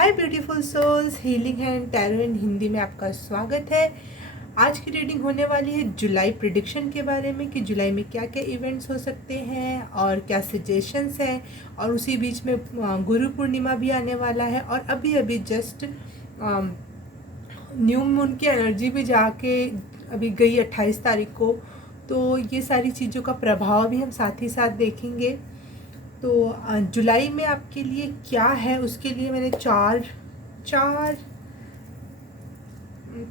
Hi beautiful souls, healing and tarot in Hindi में आपका स्वागत है। आज की रीडिंग होने वाली है जुलाई प्रिडिक्शन के बारे में कि जुलाई में क्या क्या इवेंट्स हो सकते हैं और क्या सजेशंस हैं। और उसी बीच में गुरु पूर्णिमा भी आने वाला है और अभी अभी जस्ट न्यू मून की एनर्जी भी जाके अभी गई 28 तारीख को। तो ये सारी चीज़ों का प्रभाव भी हम साथ ही साथ देखेंगे। तो जुलाई में आपके लिए क्या है उसके लिए मैंने चार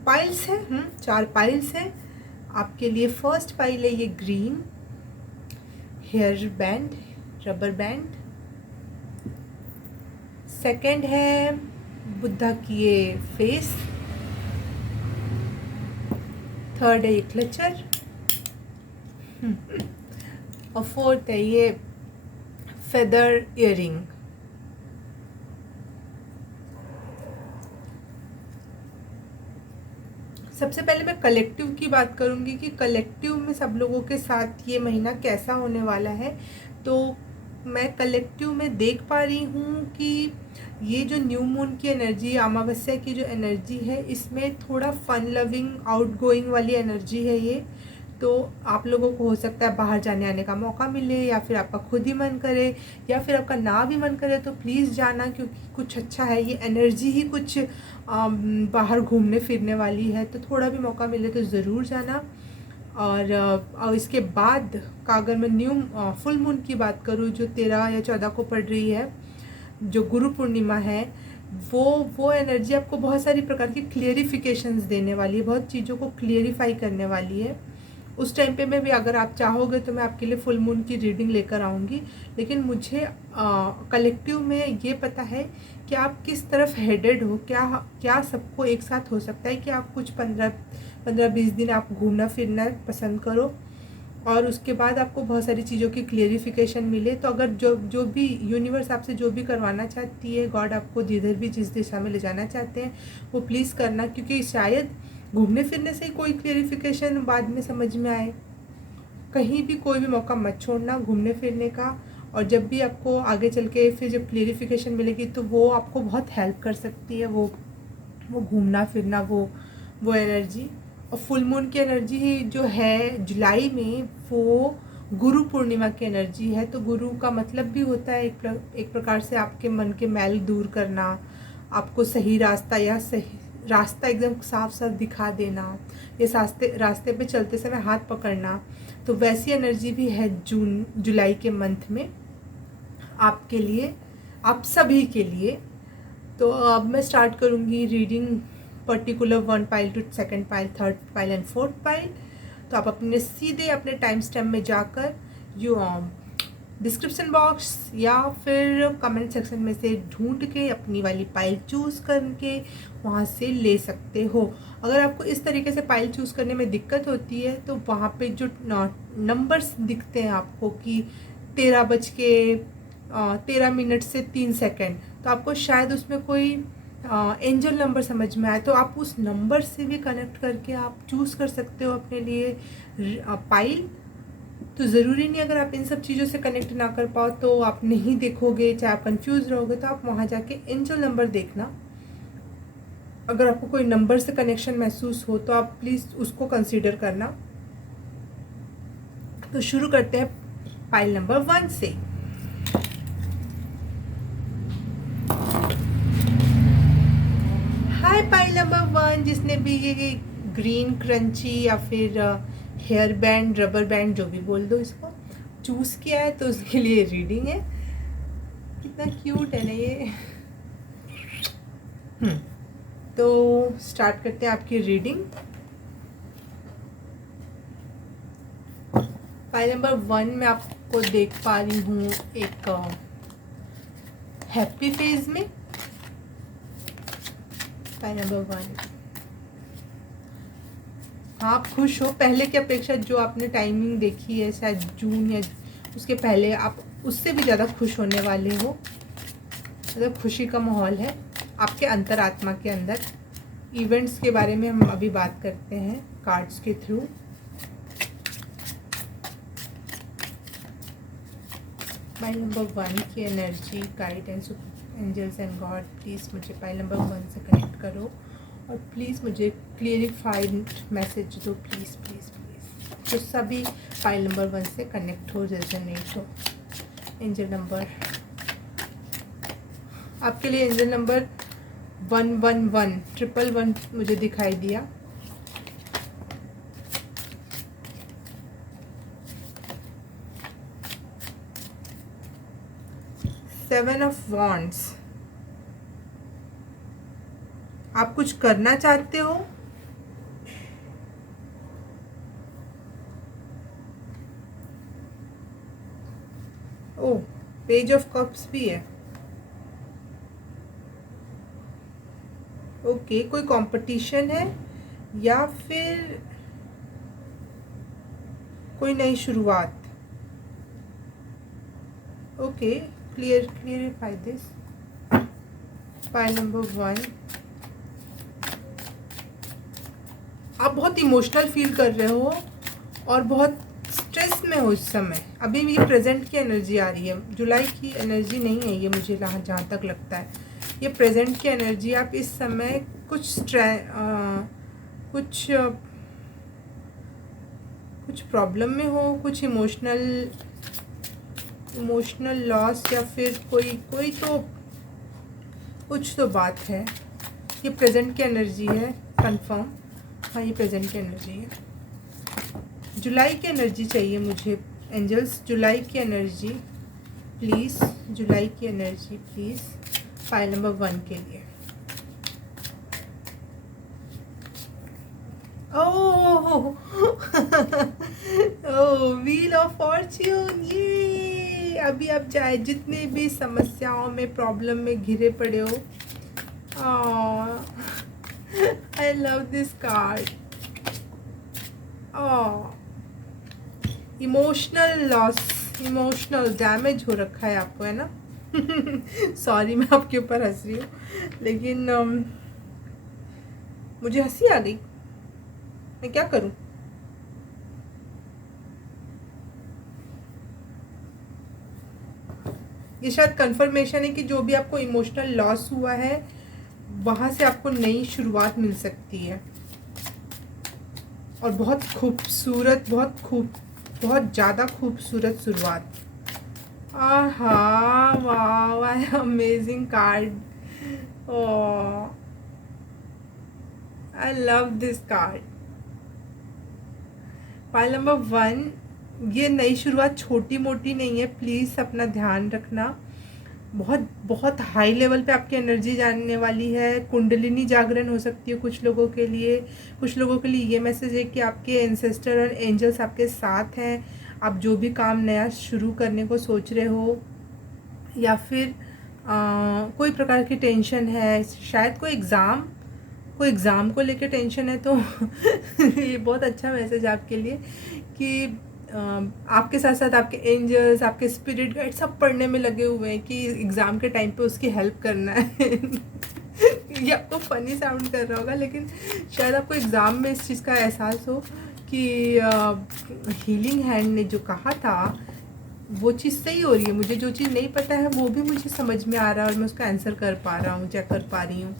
पाइल्स हैं। 4 पाइल्स हैं आपके लिए। फर्स्ट पाइल है ये green hair band, rubber band. Second है बुद्धा की ये फेस। थर्ड है ये क्लचर और फोर्थ है ये फेदर इयरिंग। सबसे पहले मैं कलेक्टिव की बात करूंगी कि कलेक्टिव में सब लोगों के साथ ये महीना कैसा होने वाला है। तो मैं कलेक्टिव में देख पा रही हूँ कि ये जो न्यू मून की एनर्जी, अमावस्या की जो एनर्जी है, इसमें थोड़ा फन लविंग आउटगोइंग वाली एनर्जी है ये। तो आप लोगों को हो सकता है बाहर जाने आने का मौका मिले, या फिर आपका खुद ही मन करे, या फिर आपका ना भी मन करे तो प्लीज़ जाना, क्योंकि कुछ अच्छा है। ये एनर्जी ही कुछ बाहर घूमने फिरने वाली है, तो थोड़ा भी मौका मिले तो ज़रूर जाना। और इसके बाद का अगर मैं फुल मून की बात करूँ जो 13 या 14 को पड़ रही है, जो गुरु पूर्णिमा है, वो एनर्जी आपको बहुत सारी प्रकार की क्लियरिफिकेशंस देने वाली है, बहुत चीज़ों को क्लियरिफाई करने वाली है। उस टाइम पे मैं भी, अगर आप चाहोगे तो मैं आपके लिए फुल मून की रीडिंग लेकर आऊँगी। लेकिन मुझे कलेक्टिव में ये पता है कि आप किस तरफ हेडेड हो, क्या सबको एक साथ हो सकता है कि आप कुछ 15-20 दिन आप घूमना फिरना पसंद करो और उसके बाद आपको बहुत सारी चीज़ों की क्लियरिफिकेशन मिले। तो अगर जो भी यूनिवर्स आपसे जो भी करवाना चाहती है, गॉड आपको जिधर भी जिस दिशा में ले जाना चाहते हैं वो प्लीज़ करना, क्योंकि शायद घूमने फिरने से ही कोई क्लियरिफिकेशन बाद में समझ में आए। कहीं भी कोई भी मौका मत छोड़ना घूमने फिरने का, और जब भी आपको आगे चल के फिर जब क्लियरिफिकेशन मिलेगी तो वो आपको बहुत हेल्प कर सकती है, वो घूमना फिरना, वो एनर्जी। और फुल मून की एनर्जी जो है जुलाई में, वो गुरु पूर्णिमा की एनर्जी है। तो गुरु का मतलब भी होता है एक प्रकार से आपके मन के मैल दूर करना, आपको सही रास्ता या सही रास्ता एकदम साफ साफ दिखा देना, ये रास्ते पे चलते समय हाथ पकड़ना। तो वैसी एनर्जी भी है जुलाई के मंथ में आपके लिए, आप सभी के लिए। तो अब मैं स्टार्ट करूँगी reading particular 1 pile to 2nd pile, 3rd pile and 4th pile. तो आप सीधे अपने टाइम स्टैम्प में जाकर डिस्क्रिप्शन बॉक्स या फिर कमेंट सेक्शन में से ढूंढ के अपनी वाली पाइल चूज़ करके वहाँ से ले सकते हो। अगर आपको इस तरीके से पाइल चूज़ करने में दिक्कत होती है तो वहाँ पे जो नंबर्स दिखते हैं आपको कि 13 से 3 सेकंड, तो आपको शायद उसमें कोई एंजल नंबर समझ में आए, तो आप उस नंबर से भी कनेक्ट करके आप चूज़ कर सकते हो अपने लिए पाइल। तो ज़रूरी नहीं अगर आप इन सब चीज़ों से कनेक्ट ना कर पाओ तो आप नहीं देखोगे, चाहे आप कंफ्यूज रहोगे, तो आप वहाँ जाके एंजल नंबर देखना। अगर आपको कोई नंबर से कनेक्शन महसूस हो तो आप प्लीज़ उसको कंसीडर करना। तो शुरू करते हैं पाइल नंबर 1 से। हाय पाइल नंबर 1, जिसने भी ये ग्रीन क्रंची या फिर हेयर बैंड, रबर बैंड, जो भी बोल दो इसको, चूज़ किया है, तो उसके लिए रीडिंग है। कितना क्यूट है ना ये। तो स्टार्ट करते हैं आपकी रीडिंग। पाइल नंबर 1 में आपको देख पा रही हूँ एक हैप्पी फेज में। पाइल नंबर 1, आप खुश हो पहले की अपेक्षा। जो आपने टाइमिंग देखी है शायद जून या उसके पहले, आप उससे भी ज़्यादा खुश होने वाले हो। मतलब खुशी का माहौल है आपके अंतरात्मा के अंदर। इवेंट्स के बारे में हम अभी बात करते हैं कार्ड्स के थ्रू। पाइल नंबर 1 की energy, guidance angels and god please मुझे पाइल नंबर 1 से कनेक्ट करो और प्लीज़ मुझे क्लियरिफाइड मैसेज दो, प्लीज़ प्लीज़ प्लीज़, तो सभी पाइल नंबर 1 से कनेक्ट हो, रेजोनेट हो। एंजल नंबर आपके लिए, एंजल नंबर 111 मुझे दिखाई दिया। सेवन ऑफ वॉन्ड्स, आप कुछ करना चाहते हो, ओ पेज ऑफ कप्स भी है। ओके, कोई कंपटीशन है या फिर कोई नई शुरुआत। Okay, clarify this. Pile number 1, आप बहुत इमोशनल फील कर रहे हो और बहुत स्ट्रेस में हो इस समय। अभी भी प्रेजेंट की एनर्जी आ रही है, जुलाई की एनर्जी नहीं है ये, मुझे जहाँ तक लगता है ये प्रेजेंट की एनर्जी। आप इस समय कुछ प्रॉब्लम में हो, कुछ इमोशनल लॉस या फिर कोई तो कुछ तो बात है। ये प्रेजेंट की एनर्जी है कंफर्म, हाँ ये प्रेजेंट की एनर्जी है। जुलाई की एनर्जी चाहिए मुझे एंजल्स, जुलाई की एनर्जी प्लीज़, जुलाई की एनर्जी प्लीज़ फाइल नंबर 1 के लिए। ओह ओह, व्हील ऑफ फॉर्च्यून, ये अभी आप चाहे जितने भी समस्याओं में, प्रॉब्लम में घिरे पड़े हो, I love this card. Emotional loss, emotional damage हो रखा है आपको, है ना। सॉरी मैं आपके ऊपर हंस रही हूँ, लेकिन मुझे हंसी आ गई, मैं क्या करूँ। ये शायद कंफर्मेशन है कि जो भी आपको इमोशनल लॉस हुआ है वहाँ से आपको नई शुरुआत मिल सकती है, और बहुत खूबसूरत, बहुत ज़्यादा खूबसूरत शुरुआत। आहा, वाह, amazing card, I love this card. Pile number 1, ये नई शुरुआत छोटी मोटी नहीं है, प्लीज़ अपना ध्यान रखना। बहुत हाई लेवल पे आपकी एनर्जी जानने वाली है, कुंडलिनी जागरण हो सकती है कुछ लोगों के लिए। कुछ लोगों के लिए ये मैसेज है कि आपके एंसेस्टर और एंजल्स आपके साथ हैं। आप जो भी काम नया शुरू करने को सोच रहे हो, या फिर कोई प्रकार की टेंशन है, शायद कोई एग्ज़ाम को लेकर टेंशन है, तो ये बहुत अच्छा मैसेज आपके लिए कि आपके साथ साथ आपके एंजल्स, आपके स्पिरिट गाइड सब पढ़ने में लगे हुए हैं कि एग्ज़ाम के टाइम पे उसकी हेल्प करना है। ये आपको फ़नी साउंड कर रहा होगा, लेकिन शायद आपको एग्ज़ाम में इस चीज़ का एहसास हो कि हीलिंग हैंड ने जो कहा था वो चीज़ सही हो रही है। मुझे जो चीज़ नहीं पता है वो भी मुझे समझ में आ रहा है और मैं उसका आंसर कर पा रहा हूँ, चेक कर पा रही हूँ।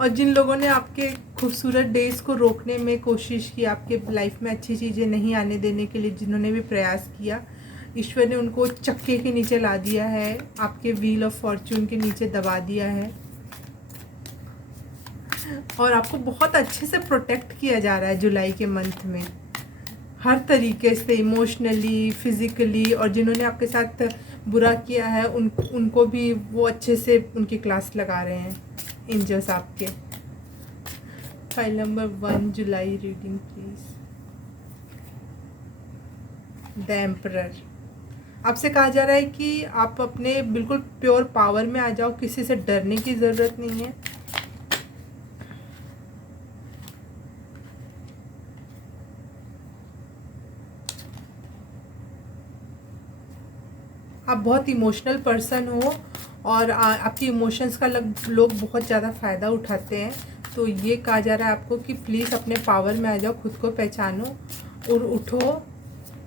और जिन लोगों ने आपके खूबसूरत डेज़ को रोकने में कोशिश की, आपके लाइफ में अच्छी चीज़ें नहीं आने देने के लिए जिन्होंने भी प्रयास किया, ईश्वर ने उनको चक्के के नीचे ला दिया है, आपके व्हील ऑफ फॉर्च्यून के नीचे दबा दिया है, और आपको बहुत अच्छे से प्रोटेक्ट किया जा रहा है जुलाई के मंथ में, हर तरीके से, इमोशनली, फिज़िकली। और जिन्होंने आपके साथ बुरा किया है उनको भी वो अच्छे से उनकी क्लास लगा रहे हैं एंजल्स आपके। File number 1 July reading please. The emperor, आपसे कहा जा रहा है कि आप अपने बिल्कुल प्योर पावर में आ जाओ, किसी से डरने की ज़रूरत नहीं है। आप बहुत इमोशनल पर्सन हो और आपकी इमोशंस का लोग बहुत ज़्यादा फ़ायदा उठाते हैं। तो ये कहा जा रहा है आपको कि प्लीज़ अपने पावर में आ जाओ, खुद को पहचानो और उठो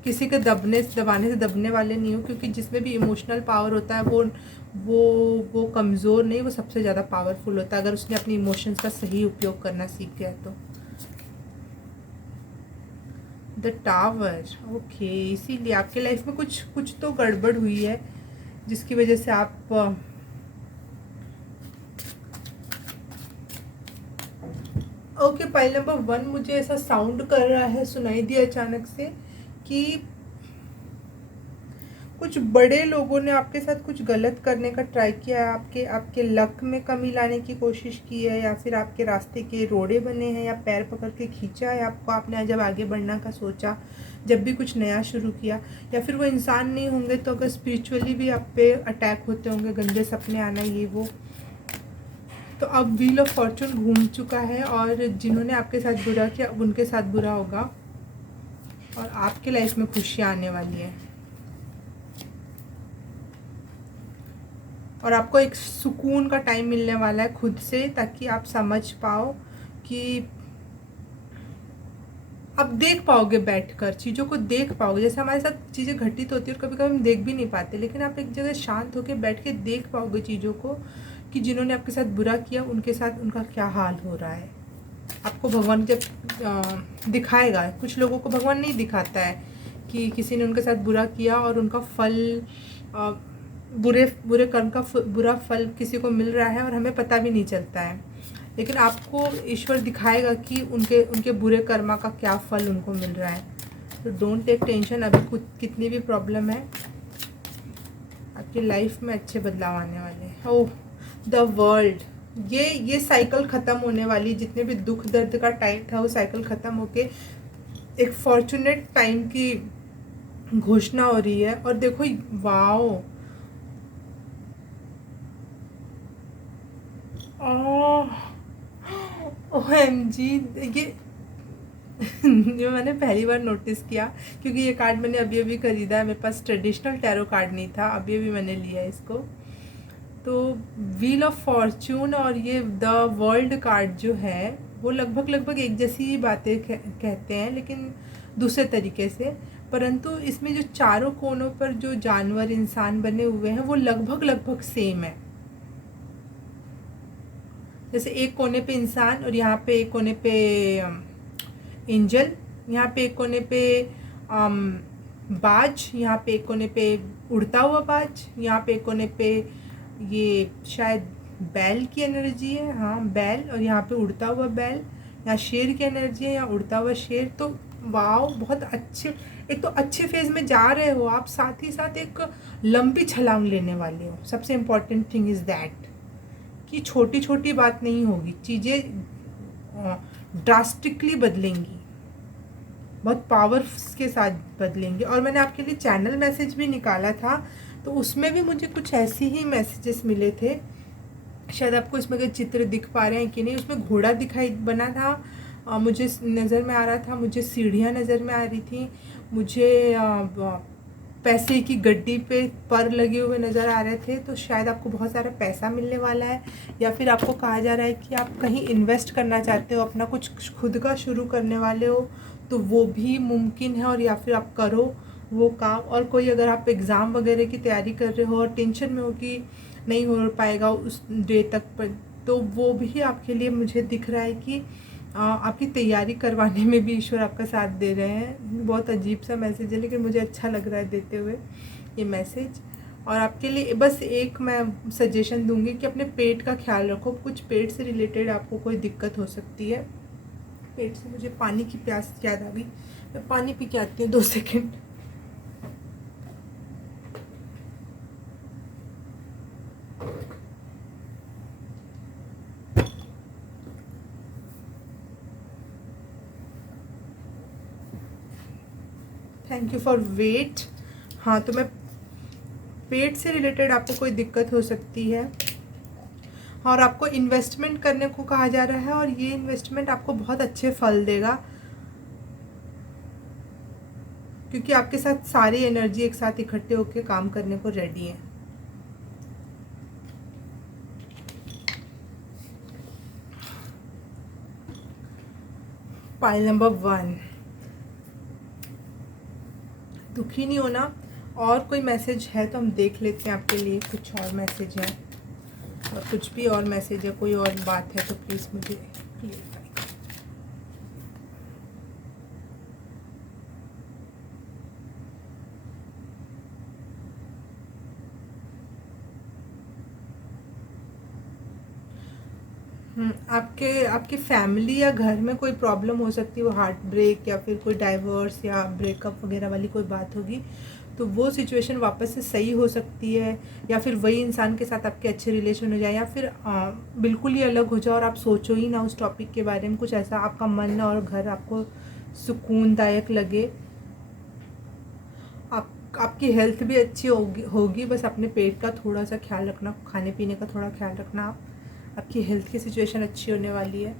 किसी के दबाने से दबने वाले नहीं हो, क्योंकि जिसमें भी इमोशनल पावर होता है वो कमज़ोर नहीं, वो सबसे ज़्यादा पावरफुल होता है अगर उसने अपनी इमोशंस का सही उपयोग करना सीख गया तो। द टावर, ओके, इसीलिए आपके लाइफ में कुछ कुछ तो गड़बड़ हुई है जिसकी वजह से आप ओके। पाइल नंबर 1 मुझे ऐसा साउंड कर रहा है, सुनाई दिया अचानक से कि कुछ बड़े लोगों ने आपके साथ कुछ गलत करने का ट्राई किया है, आपके आपके लक में कमी लाने की कोशिश की है, या फिर आपके रास्ते के रोड़े बने हैं, या पैर पकड़ के खींचा है आपको, आपने जब आगे बढ़ना का सोचा, जब भी कुछ नया शुरू किया। या फिर वो इंसान नहीं होंगे तो अगर स्पिरिचुअली भी आप पे अटैक होते होंगे, गंदे सपने आना, ये वो। तो अब व्हील ऑफ फॉर्चून घूम चुका है और जिन्होंने आपके साथ बुरा किया उनके साथ बुरा होगा और आपके लाइफ में खुशियाँ आने वाली हैं। और आपको एक सुकून का टाइम मिलने वाला है खुद से, ताकि आप समझ पाओ कि आप देख पाओगे, बैठकर चीज़ों को देख पाओगे। जैसे हमारे साथ चीज़ें घटित होती है और कभी कभी हम देख भी नहीं पाते, लेकिन आप एक जगह शांत होकर बैठ के देख पाओगे चीज़ों को कि जिन्होंने आपके साथ बुरा किया उनके साथ उनका क्या हाल हो रहा है। आपको भगवान जब दिखाएगा, कुछ लोगों को भगवान नहीं दिखाता है कि किसी ने उनके साथ बुरा किया और उनका फल बुरे बुरे कर्म का बुरा फल किसी को मिल रहा है और हमें पता भी नहीं चलता है, लेकिन आपको ईश्वर दिखाएगा कि उनके उनके बुरे कर्मा का क्या फल उनको मिल रहा है। तो डोंट टेक टेंशन, अभी कुछ कितनी भी प्रॉब्लम है आपकी लाइफ में अच्छे बदलाव आने वाले हैं। ओह द वर्ल्ड, ये साइकिल ख़त्म होने वाली, जितने भी दुख दर्द का टाइम था वो साइकिल ख़त्म होके एक फॉर्चुनेट टाइम की घोषणा हो रही है। और देखो वाओ, OMG, ये जो मैंने पहली बार नोटिस किया, क्योंकि ये कार्ड मैंने अभी अभी ख़रीदा है, मेरे पास ट्रेडिशनल टैरो कार्ड नहीं था, अभी अभी मैंने लिया है इसको। तो व्हील ऑफ फॉर्च्यून और ये द वर्ल्ड कार्ड जो है वो लगभग एक जैसी ही बातें कहते हैं, लेकिन दूसरे तरीके से। परंतु इसमें जो चारों कोनों पर जो जानवर इंसान बने हुए हैं वो लगभग सेम है। जैसे एक कोने पे इंसान और यहाँ पे एक कोने पे एंजल, यहाँ पे एक कोने पे बाज, यहाँ पे एक कोने पे उड़ता हुआ बाज, यहाँ पे एक कोने पे ये शायद बैल की एनर्जी है, हाँ बैल, और यहाँ पे उड़ता हुआ बैल, यहाँ शेर की एनर्जी है, यहाँ उड़ता हुआ शेर। तो वाओ, बहुत अच्छे, एक तो अच्छे फेज में जा रहे हो आप, साथ ही साथ एक लंबी छलांग लेने वाले हो। सबसे इम्पॉर्टेंट थिंग इज़ दैट कि छोटी छोटी बात नहीं होगी, चीज़ें ड्रास्टिकली बदलेंगी, बहुत पावर के साथ बदलेंगे। और मैंने आपके लिए चैनल मैसेज भी निकाला था, तो उसमें भी मुझे कुछ ऐसे ही मैसेजेस मिले थे। शायद आपको इसमें के चित्र दिख पा रहे हैं कि नहीं, उसमें घोड़ा दिखाई बना था, मुझे नज़र में आ रहा था, मुझे सीढ़ियाँ नज़र में आ रही थी, मुझे पैसे की गड्डी पे पर लगे हुए नज़र आ रहे थे। तो शायद आपको बहुत सारा पैसा मिलने वाला है, या फिर आपको कहा जा रहा है कि आप कहीं इन्वेस्ट करना चाहते हो, अपना कुछ खुद का शुरू करने वाले हो, तो वो भी मुमकिन है, और या फिर आप करो वो काम। और कोई अगर आप एग्ज़ाम वगैरह की तैयारी कर रहे हो और टेंशन में हो कि नहीं हो पाएगा उस डे तक पर, तो वो भी आपके लिए मुझे दिख रहा है कि आपकी तैयारी करवाने में भी ईश्वर आपका साथ दे रहे हैं। बहुत अजीब सा मैसेज है, लेकिन मुझे अच्छा लग रहा है देते हुए ये मैसेज। और आपके लिए बस एक मैं सजेशन दूंगी कि अपने पेट का ख्याल रखो, कुछ पेट से रिलेटेड आपको कोई दिक्कत हो सकती है। पेट से मुझे पानी की प्यास याद आ गई, मैं पानी पी के आती हूँ 2 second. Thank you for wait. हाँ, तो मैं पेट से रिलेटेड आपको कोई दिक्कत हो सकती है, और आपको इन्वेस्टमेंट करने को कहा जा रहा है, और ये इन्वेस्टमेंट आपको बहुत अच्छे फल देगा, क्योंकि आपके साथ सारी एनर्जी एक साथ इकट्ठे होकर काम करने को रेडी है। पाइल नंबर 1, दुखी नहीं होना। और कोई मैसेज है तो हम देख लेते हैं आपके लिए, कुछ और मैसेज है और कुछ भी और मैसेज है, कोई और बात है तो प्लीज़ मुझे क्लियरफाई। आपके आपकी फैमिली या घर में कोई प्रॉब्लम हो सकती है, वो हार्ट ब्रेक या फिर कोई डाइवोर्स या ब्रेकअप वगैरह वाली कोई बात होगी, तो वो सिचुएशन वापस से सही हो सकती है। या फिर वही इंसान के साथ आपके अच्छे रिलेशन हो जाए, या फिर बिल्कुल ही अलग हो जाए और आप सोचो ही ना उस टॉपिक के बारे में, कुछ ऐसा आपका मन और घर आपको सुकूनदायक लगे। आपकी हेल्थ भी अच्छी होगी। बस अपने पेट का थोड़ा सा ख्याल रखना, खाने पीने का थोड़ा ख्याल रखना। आपकी हेल्थ की सिचुएशन अच्छी होने वाली है।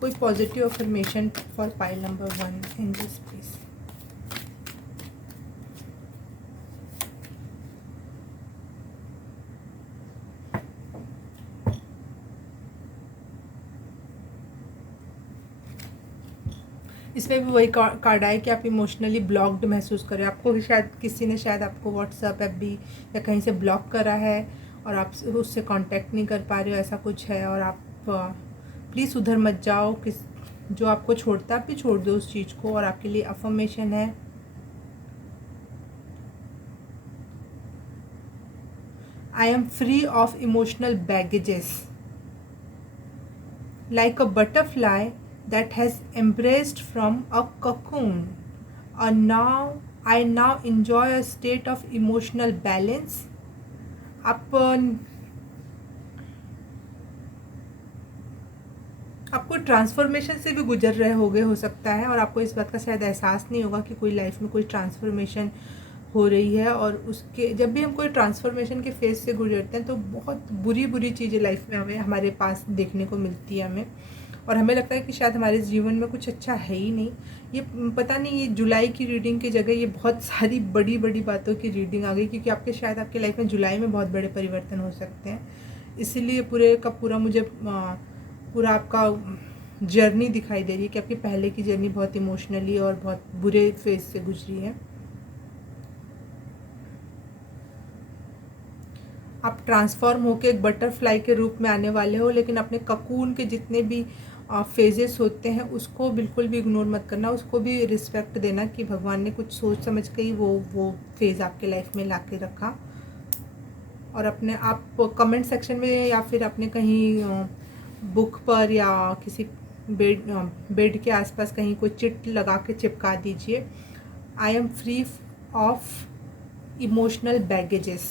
कोई positive affirmation for pile number 1 in this please. इसमें भी वही कार्ड आए कि आप इमोशनली ब्लॉक्ड महसूस कर रहे हो। आपको शायद किसी ने शायद आपको व्हाट्सएप FB या कहीं से ब्लॉक करा है और आप उससे कांटेक्ट नहीं कर पा रहे हो, ऐसा कुछ है। और आप प्लीज़ उधर मत जाओ, जो आपको छोड़ता है आप भी छोड़ दो उस चीज़ को। और आपके लिए अफर्मेशन है, I am free of emotional baggages like a butterfly that has embraced from a cocoon. I now enjoy a state of emotional balance. आपको ट्रांसफॉर्मेशन से भी गुजर रहे होगे, हो सकता है, और आपको इस बात का शायद एहसास नहीं होगा कि कोई लाइफ में कोई ट्रांसफॉर्मेशन हो रही है। और उसके जब भी हम कोई ट्रांसफॉर्मेशन के फेज से गुजरते हैं तो बहुत बुरी बुरी चीज़ें लाइफ में हमारे पास देखने को मिलती है हमें, और हमें लगता है कि शायद हमारे जीवन में कुछ अच्छा है ही नहीं। ये पता नहीं, ये जुलाई की रीडिंग की जगह ये बहुत सारी बड़ी बड़ी बातों की रीडिंग आ गई, क्योंकि आपके शायद आपके लाइफ में जुलाई में बहुत बड़े परिवर्तन हो सकते हैं। इसीलिए पूरे का पूरा मुझे पूरा आपका जर्नी दिखाई दे रही है कि आपकी पहले की जर्नी बहुत इमोशनली और बहुत बुरे फेज से गुजरी है। आप ट्रांसफॉर्म होकर एक बटरफ्लाई के रूप में आने वाले हो, लेकिन अपने ककून के जितने भी फेजेस होते हैं उसको बिल्कुल भी इग्नोर मत करना, उसको भी रिस्पेक्ट देना कि भगवान ने कुछ सोच समझ के ही वो फेज़ आपके लाइफ में ला के रखा। और अपने आप कमेंट सेक्शन में या फिर अपने कहीं बुक पर या किसी बेड के आसपास कहीं कोई चिट लगा के चिपका दीजिए, I am free of emotional baggages,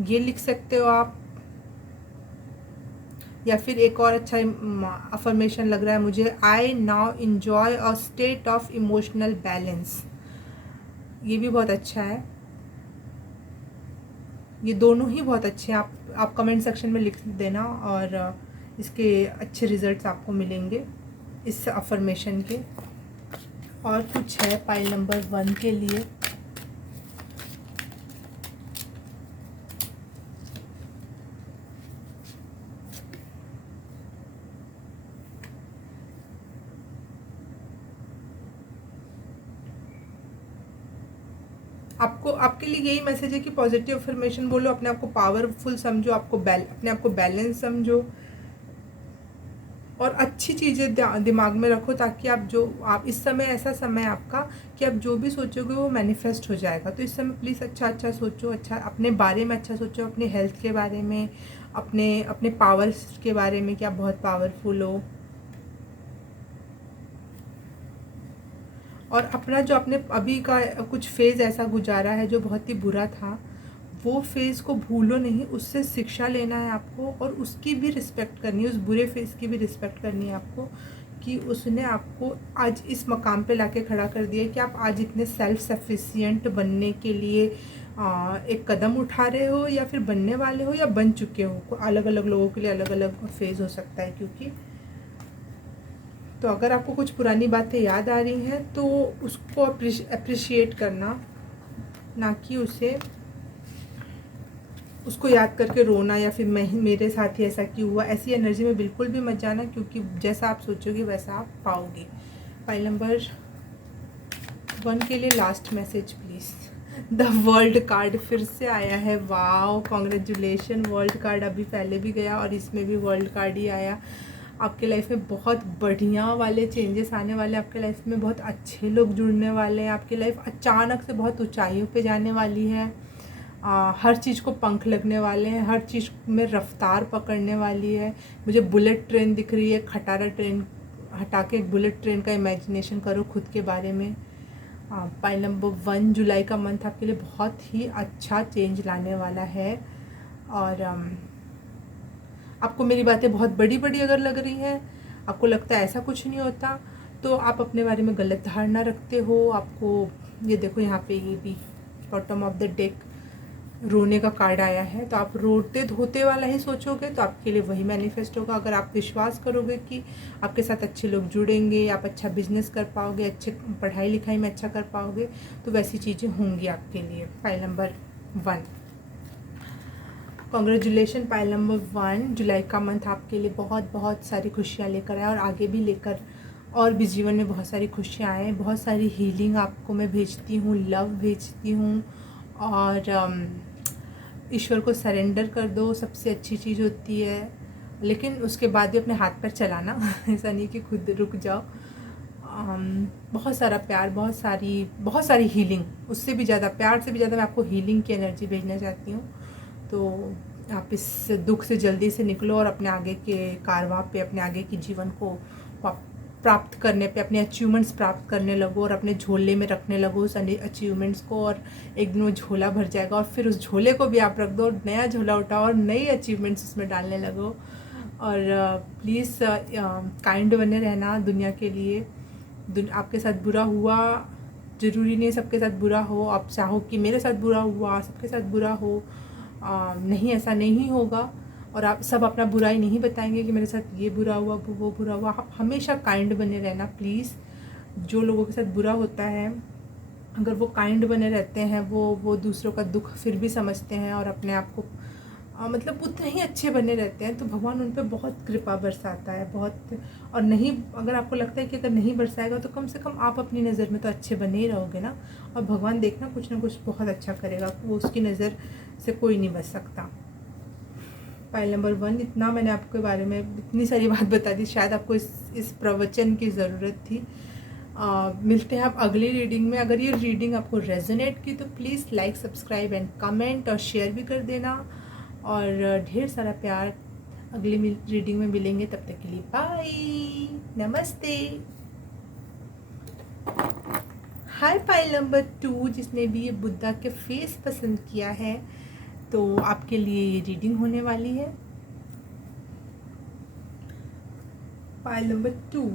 ये लिख सकते हो आप। या फिर एक और अच्छा अफर्मेशन लग रहा है मुझे, I now enjoy a state of emotional balance, ये भी बहुत अच्छा है। ये दोनों ही बहुत अच्छे हैं। आप कमेंट सेक्शन में लिख देना और इसके अच्छे रिजल्ट्स आपको मिलेंगे इस अफर्मेशन के। और कुछ है पाइल नंबर 1 के लिए। आपके लिए यही मैसेज है कि पॉजिटिव अफर्मेशन बोलो, अपने आप को पावरफुल समझो, अपने आप को बैलेंस समझो और अच्छी चीज़ें दिमाग में रखो, ताकि आप इस समय ऐसा समय आपका कि आप जो भी सोचोगे वो मैनिफेस्ट हो जाएगा। तो इस समय प्लीज़ अच्छा सोचो, अच्छा अपने बारे में अच्छा सोचो, अपने हेल्थ के बारे में, अपने पावर्स के बारे में कि आप बहुत पावरफुल हो। और अपना जो आपने अभी का कुछ फेज़ ऐसा गुजारा है जो बहुत ही बुरा था, वो फेज़ को भूलो नहीं, उससे शिक्षा लेना है आपको और उसकी भी रिस्पेक्ट करनी है, उस बुरे फेज़ की भी रिस्पेक्ट करनी है आपको कि उसने आपको आज इस मकाम पे लाके खड़ा कर दिया कि आप आज इतने सेल्फ सफिशिएंट बनने के लिए एक कदम उठा रहे हो या फिर बनने वाले हो या बन चुके हो। अलग अलग लोगों के लिए अलग अलग फेज़ हो सकता है। क्योंकि तो अगर आपको कुछ पुरानी बातें याद आ रही हैं तो उसको अप्रिशिएट करना, ना कि उसको याद करके रोना या फिर मेरे साथ ही ऐसा क्यों हुआ, ऐसी एनर्जी में बिल्कुल भी मत जाना, क्योंकि जैसा आप सोचोगे वैसा आप पाओगे। फाइल नंबर वन के लिए last message please. The world card फिर से आया है, वाओ कॉन्ग्रेचुलेशन। वर्ल्ड कार्ड अभी पहले भी गया और इसमें भी वर्ल्ड कार्ड ही आया। आपके लाइफ में बहुत बढ़िया वाले चेंजेस आने वाले, आपके लाइफ में बहुत अच्छे लोग जुड़ने वाले हैं, आपकी लाइफ अचानक से बहुत ऊंचाइयों पे जाने वाली है। हर चीज़ को पंख लगने वाले हैं, हर चीज़ में रफ्तार पकड़ने वाली है। मुझे बुलेट ट्रेन दिख रही है, खटारा ट्रेन हटा के एक बुलेट ट्रेन का इमेजिनेशन करो खुद के बारे में। पाइल नंबर 1, जुलाई का मंथ आपके लिए बहुत ही अच्छा चेंज लाने वाला है। और आपको मेरी बातें बहुत बड़ी बड़ी अगर लग रही हैं, आपको लगता है ऐसा कुछ नहीं होता, तो आप अपने बारे में गलत धारणा रखते हो। आपको ये देखो यहाँ पे ये भी बॉटम ऑफ द डेक रोने का कार्ड आया है, तो आप रोते धोते वाला ही सोचोगे तो आपके लिए वही मैनिफेस्ट होगा। अगर आप विश्वास करोगे कि आपके साथ अच्छे लोग जुड़ेंगे, आप अच्छा बिजनेस कर पाओगे, अच्छे पढ़ाई लिखाई में अच्छा कर पाओगे, तो वैसी चीज़ें होंगी आपके लिए। File number 1, congratulation pile number 1। जुलाई का मंथ आपके लिए बहुत बहुत सारी खुशियाँ लेकर आए और आगे भी लेकर, और भी जीवन में बहुत सारी खुशियाँ आए, बहुत सारी हीलिंग आपको मैं भेजती हूँ, लव भेजती हूँ। और ईश्वर को सरेंडर कर दो, सबसे अच्छी चीज़ होती है। लेकिन उसके बाद भी अपने हाथ पर चलाना ऐसा नहीं कि खुद रुक जाओ। बहुत सारा प्यार, बहुत सारी हीलिंग, उससे भी ज़्यादा प्यार से भी ज़्यादा मैं आपको हीलिंग की एनर्जी भेजना चाहती हूँ। तो आप इस दुख से जल्दी से निकलो और अपने आगे के कारवां पे, अपने आगे के जीवन को प्राप्त करने पे, अपने अचीवमेंट्स प्राप्त करने लगो और अपने झोले में रखने लगो उस अचीवमेंट्स को। और एक दिन वो झोला भर जाएगा और फिर उस झोले को भी आप रख दो, नया झोला उठाओ और नई अचीवमेंट्स उसमें डालने लगो। और प्लीज़ काइंड बने रहना दुनिया के लिए। आपके साथ बुरा हुआ, ज़रूरी नहीं सबके साथ बुरा हो। आप चाहो कि मेरे साथ बुरा हुआ, सबके साथ बुरा हो, नहीं, ऐसा नहीं होगा। और आप सब अपना बुराई नहीं बताएंगे कि मेरे साथ ये बुरा हुआ, वो बुरा हुआ। आप हमेशा काइंड बने रहना प्लीज़। जो लोगों के साथ बुरा होता है, अगर वो काइंड बने रहते हैं, वो दूसरों का दुख फिर भी समझते हैं और अपने आप को मतलब उतने ही अच्छे बने रहते हैं, तो भगवान उन पर बहुत कृपा बरसाता है, बहुत। और नहीं, अगर आपको लगता है कि अगर नहीं बरसाएगा तो कम से कम आप अपनी नज़र में तो अच्छे बने ही रहोगे ना। और भगवान देखना कुछ ना कुछ बहुत अच्छा करेगा, वो उसकी नज़र से कोई नहीं बच सकता। फाइल नंबर 1, इतना मैंने आपके बारे में इतनी सारी बात बता दी, शायद आपको इस प्रवचन की ज़रूरत थी। मिलते हैं आप अगली रीडिंग में। अगर ये रीडिंग आपको रेजोनेट की तो please like, subscribe and comment और शेयर भी कर देना। और ढेर सारा प्यार। अगली रीडिंग में मिलेंगे, तब तक के लिए बाय, नमस्ते। हाय पाइल नंबर 2, जिसने भी ये बुद्धा के फेस पसंद किया है, तो आपके लिए ये रीडिंग होने वाली है। Pile number 2,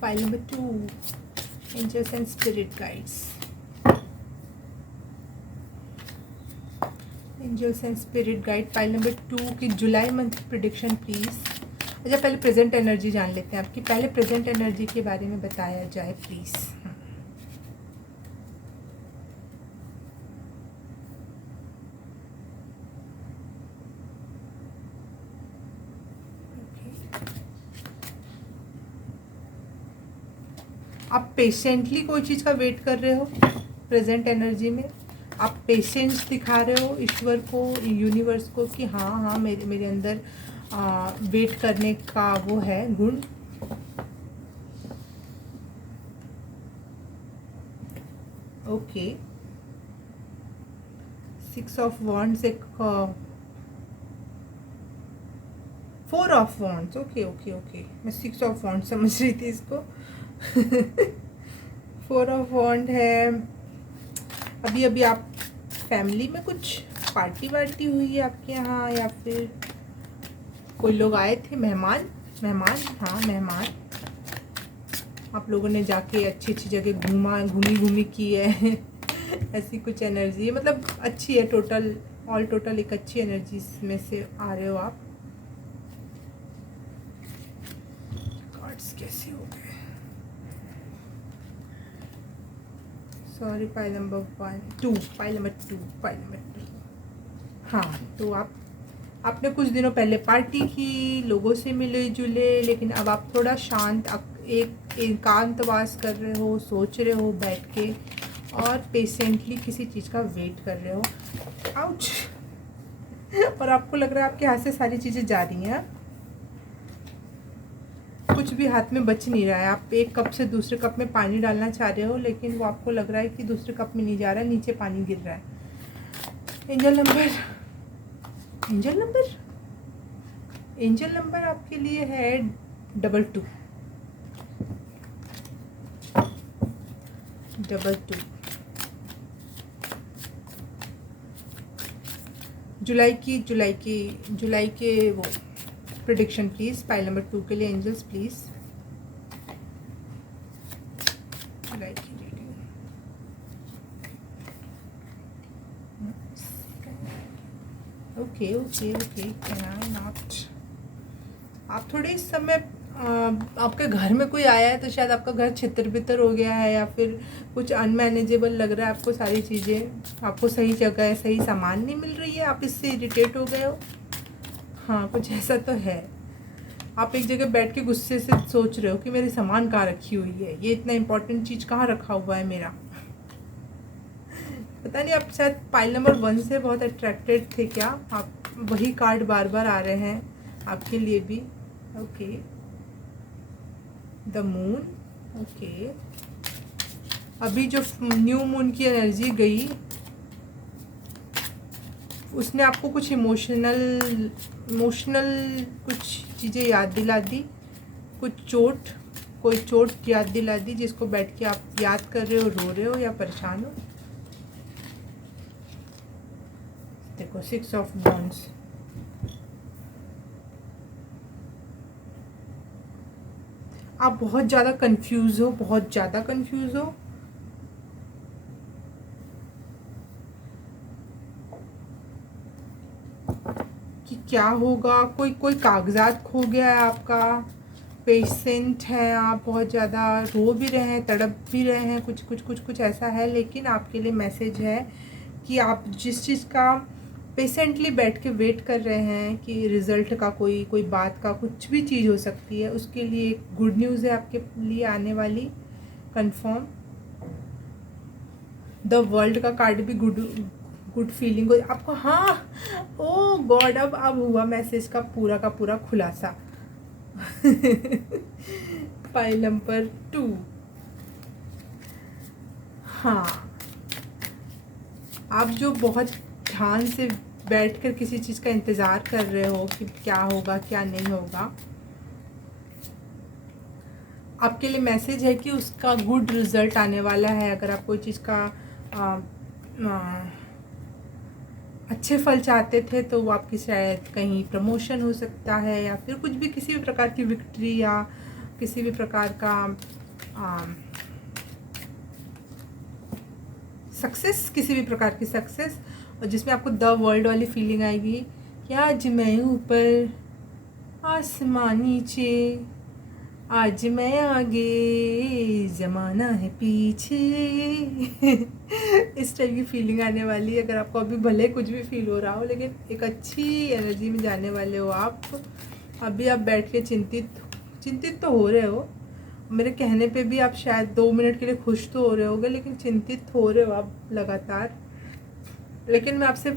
pile number 2, angels and spirit guides. Angels and spirit guide pile number 2 की जुलाई मंथ प्रेडिक्शन प्लीज़। अच्छा, पहले प्रेजेंट एनर्जी जान लेते हैं आपकी। पहले प्रेजेंट एनर्जी के बारे में बताया जाए प्लीज़। आप पेशेंटली कोई चीज़ का वेट कर रहे हो प्रेजेंट एनर्जी में। आप पेशेंस दिखा रहे हो ईश्वर को, यूनिवर्स को, कि हाँ मेरे अंदर वेट करने का वो है गुण। ओके, 6 ऑफ वॉन्ड्स, एक 4 ऑफ वॉन्ड्स। ओके, मैं 6 ऑफ वॉन्ड समझ रही थी इसको। 4 ऑफ वॉन्ड है। अभी आप फैमिली में कुछ पार्टी वार्टी हुई है आपके यहाँ, या फिर कोई लोग आए थे, मेहमान। हाँ, मेहमान। आप लोगों ने जाके अच्छी जगह घूमी की है। ऐसी कुछ एनर्जी है, मतलब अच्छी है। टोटल एक अच्छी एनर्जी में से आ रहे हो आप। कार्ड्स कैसे हो गए, सॉरी। Pile number 2। हाँ, तो आप आपने कुछ दिनों पहले पार्टी की, लोगों से मिले जुले, लेकिन अब आप थोड़ा शांत एक एकांतवास कर रहे हो, सोच रहे हो बैठ के, और पेशेंटली किसी चीज़ का वेट कर रहे हो। आउच। और आपको लग रहा है आपके हाथ से सारी चीज़ें जा रही हैं, कुछ भी हाथ में बच नहीं रहा है। आप एक कप से दूसरे कप में पानी डालना चाह रहे हो, लेकिन वो आपको लग रहा है कि दूसरे कप में नहीं जा रहा है, नीचे पानी गिर रहा है। एंजल नंबर आपके लिए है 22। जुलाई के वो प्रेडिक्शन प्लीज़, पाइल नंबर 2 के लिए एंजल्स प्लीज़। जुलाई की reading. Okay can I not. आप थोड़े इस समय आपके घर में कोई आया है तो शायद आपका घर छितर बितर हो गया है, या फिर कुछ अनमैनेजेबल लग रहा है आपको, सारी चीज़ें आपको सही जगह सही सामान नहीं मिल रही है, आप इससे इरिटेट हो गए हो। हाँ, कुछ ऐसा तो है। आप एक जगह बैठ के गुस्से से सोच रहे हो कि मेरे सामान कहाँ रखी हुई है, ये इतना इम्पोर्टेंट चीज़ कहाँ रखा हुआ है मेरा। पता नहीं, आप शायद पाइल नंबर 1 से बहुत अट्रैक्टेड थे क्या, आप वही कार्ड बार बार आ रहे हैं आपके लिए भी। Okay, the moon. ओके, अभी जो न्यू मून की एनर्जी गई उसने आपको कुछ इमोशनल कुछ चीज़ें याद दिला दी, कोई चोट याद दिला दी, जिसको बैठ के आप याद कर रहे हो, रो रहे हो या परेशान हो। देखो 6 ऑफ wands। आप बहुत ज़्यादा कंफ्यूज हो, कि क्या होगा। कोई कागजात खो गया है आपका, पेशेंट है आप, बहुत ज़्यादा रो भी रहे हैं, तड़प भी रहे हैं, कुछ ऐसा है। लेकिन आपके लिए मैसेज है कि आप जिस चीज़ का पेशेंटली बैठ के वेट कर रहे हैं कि रिज़ल्ट का, कोई बात का, कुछ भी चीज़ हो सकती है, उसके लिए एक गुड न्यूज़ है आपके लिए आने वाली, कंफर्म। द वर्ल्ड का कार्ड भी गुड फीलिंग हो आपको। हाँ, ओ गॉड, अब हुआ मैसेज का पूरा खुलासा। Pile number 2। हाँ, आप जो बहुत ध्यान से बैठकर किसी चीज़ का इंतज़ार कर रहे हो कि क्या होगा क्या नहीं होगा, आपके लिए मैसेज है कि उसका गुड रिजल्ट आने वाला है। अगर आप कोई चीज़ का अच्छे फल चाहते थे तो वो आपकी शायद कहीं प्रमोशन हो सकता है, या फिर कुछ भी, किसी भी प्रकार की विक्ट्री, या किसी भी प्रकार का सक्सेस, किसी भी प्रकार की सक्सेस, और जिसमें आपको द वर्ल्ड वाली फीलिंग आएगी कि आज मैं ऊपर, आसमान नीचे, आज मैं आगे, ज़माना है पीछे। इस टाइप की फीलिंग आने वाली है। अगर आपको अभी भले कुछ भी फील हो रहा हो, लेकिन एक अच्छी एनर्जी में जाने वाले हो आप। अभी आप बैठ के चिंतित तो हो रहे हो, मेरे कहने पे भी आप शायद 2 मिनट के लिए खुश तो हो रहे होगे, लेकिन चिंतित हो रहे हो आप लगातार। लेकिन मैं आपसे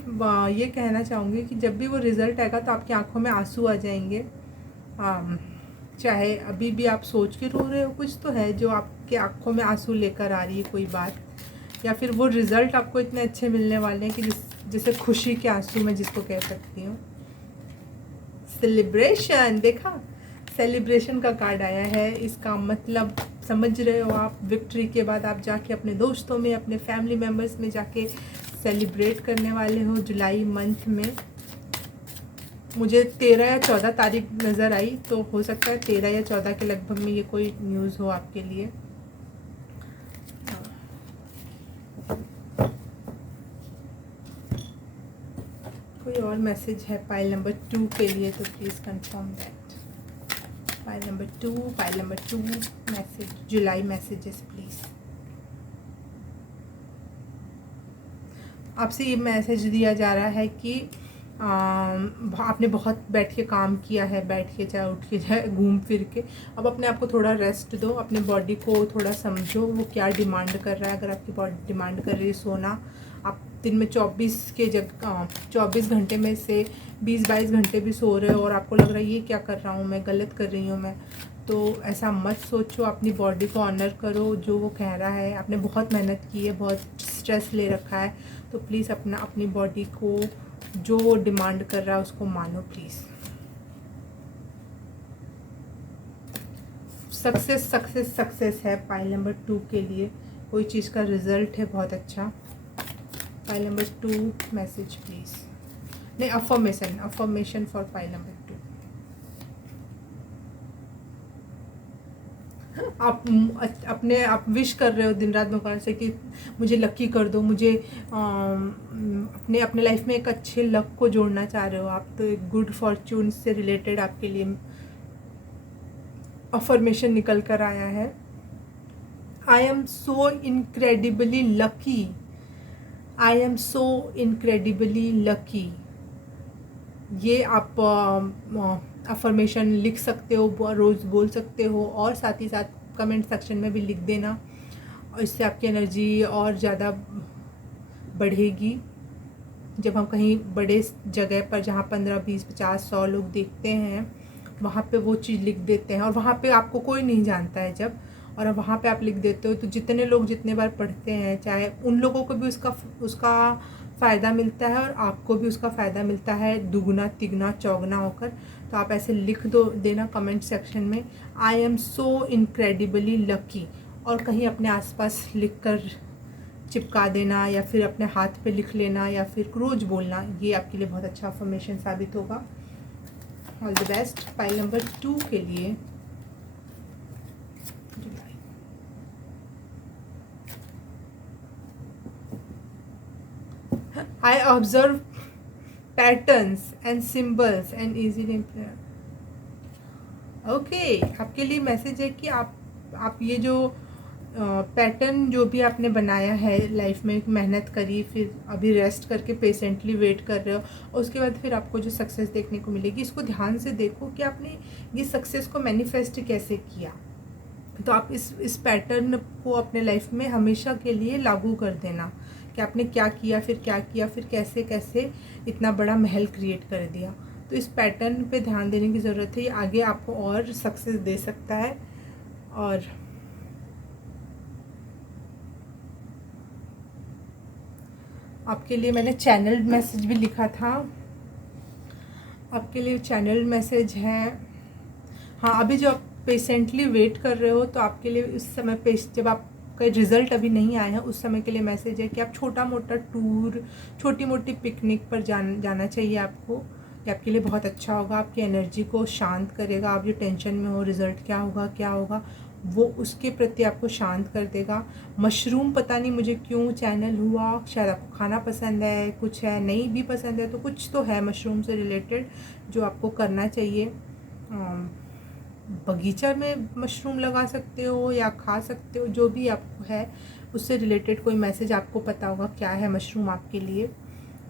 ये कहना चाहूँगी कि जब भी वो रिज़ल्ट आएगा तो आपकी आंखों में आंसू आ जाएंगे। चाहे अभी भी आप सोच के रो रहे हो, कुछ तो है जो आपके आंखों में आंसू लेकर आ रही है, कोई बात, या फिर वो रिज़ल्ट आपको इतने अच्छे मिलने वाले हैं कि जैसे खुशी के आंसू मैं जिसको कह सकती हूँ। सेलिब्रेशन, देखा, सेलिब्रेशन का कार्ड आया है। इसका मतलब समझ रहे हो आप, विक्ट्री के बाद आप जाके अपने दोस्तों में, अपने फैमिली मेम्बर्स में जाके सेलिब्रेट करने वाले हो जुलाई मंथ में। मुझे 13 या 14 तारीख नज़र आई, तो हो सकता है 13 या 14 के लगभग में ये कोई न्यूज़ हो आपके लिए। कोई और मैसेज है पाइल नंबर 2 के लिए तो please confirm that. Pile number 2 message, July messages please. आपसे ये मैसेज दिया जा रहा है कि आपने बहुत बैठ के काम किया है, बैठ के चाहे उठ के चाहे घूम फिर के, अब अपने आप को थोड़ा रेस्ट दो, अपने बॉडी को थोड़ा समझो वो क्या डिमांड कर रहा है। अगर आपकी बॉडी डिमांड कर रही है सोना, आप दिन में 24 घंटे में से 20-22 घंटे भी सो रहे हो और आपको लग रहा है ये क्या कर रहा हूँ मैं, गलत कर रही हूँ मैं, तो ऐसा मत सोचो। अपनी बॉडी को ऑनर करो जो वो कह रहा है। आपने बहुत मेहनत की है, बहुत स्ट्रेस ले रखा है, तो प्लीज़ अपनी बॉडी को जो वो डिमांड कर रहा है उसको मानो प्लीज़। सक्सेस सक्सेस सक्सेस है पाइल नंबर 2 के लिए, कोई चीज़ का रिजल्ट है बहुत अच्छा। पाइल नंबर 2 मैसेज प्लीज़, नहीं अफर्मेशन फॉर पाइल नंबर 2। आप विश कर रहे हो दिन रात भगवान से कि मुझे लकी कर दो, मुझे अपने लाइफ में एक अच्छे लक को जोड़ना चाह रहे हो आप, तो एक गुड फॉर्च्यून से रिलेटेड आपके लिए अफर्मेशन निकल कर आया है। I am so incredibly lucky, I am so incredibly lucky. ये आप अफर्मेशन लिख सकते हो, रोज़ बोल सकते हो, और साथ ही साथ कमेंट सेक्शन में भी लिख देना, और इससे आपकी एनर्जी और ज़्यादा बढ़ेगी। जब हम कहीं बड़े जगह पर जहाँ 15, 20, 50, 100 लोग देखते हैं, वहाँ पे वो चीज़ लिख देते हैं, और वहाँ पे आपको कोई नहीं जानता है जब, और अब वहाँ पे आप लिख देते हो, तो जितने लोग जितने बार पढ़ते हैं, चाहे उन लोगों को भी उसका फ़ायदा मिलता है और आपको भी उसका फ़ायदा मिलता है, दुगना तिगना चौगना होकर। तो आप ऐसे लिख देना कमेंट सेक्शन में, I am so incredibly lucky, और कहीं अपने आसपास लिख कर चिपका देना, या फिर अपने हाथ पे लिख लेना, या फिर रोज़ बोलना। ये आपके लिए बहुत अच्छा अफर्मेशन साबित होगा। All the best pile number 2 के लिए। I observe patterns and symbols and easily okay आपके लिए मैसेज है कि आप ये जो पैटर्न जो भी आपने बनाया है लाइफ में, मेहनत करी, फिर अभी रेस्ट करके पेशेंटली वेट कर रहे हो, और उसके बाद फिर आपको जो सक्सेस देखने को मिलेगी, इसको ध्यान से देखो कि आपने ये सक्सेस को मैनिफेस्ट कैसे किया। तो आप इस पैटर्न को अपने लाइफ में हमेशा के लिए लागू कर देना कि आपने क्या किया, फिर क्या किया, फिर कैसे कैसे इतना बड़ा महल क्रिएट कर दिया। तो इस पैटर्न पे ध्यान देने की ज़रूरत है, ये आगे आपको और सक्सेस दे सकता है। और आपके लिए मैंने चैनल मैसेज भी लिखा था, आपके लिए चैनल मैसेज है। हाँ, अभी जो आप पेशेंटली वेट कर रहे हो, तो आपके लिए इस समय जब आपका रिज़ल्ट अभी नहीं आया है, उस समय के लिए मैसेज है कि आप छोटा मोटा टूर, छोटी मोटी पिकनिक पर जाना चाहिए आपको। ये आपके लिए बहुत अच्छा होगा, आपकी एनर्जी को शांत करेगा। आप जो टेंशन में हो, रिज़ल्ट क्या होगा, वो उसके प्रति आपको शांत कर देगा। मशरूम पता नहीं मुझे क्यों चैनल हुआ, शायद आपको खाना पसंद है, कुछ है नहीं भी पसंद है, तो कुछ तो है मशरूम से रिलेटेड जो आपको करना चाहिए। बगीचा में मशरूम लगा सकते हो या खा सकते हो, जो भी आपको है उससे रिलेटेड कोई मैसेज आपको पता होगा क्या है मशरूम आपके लिए।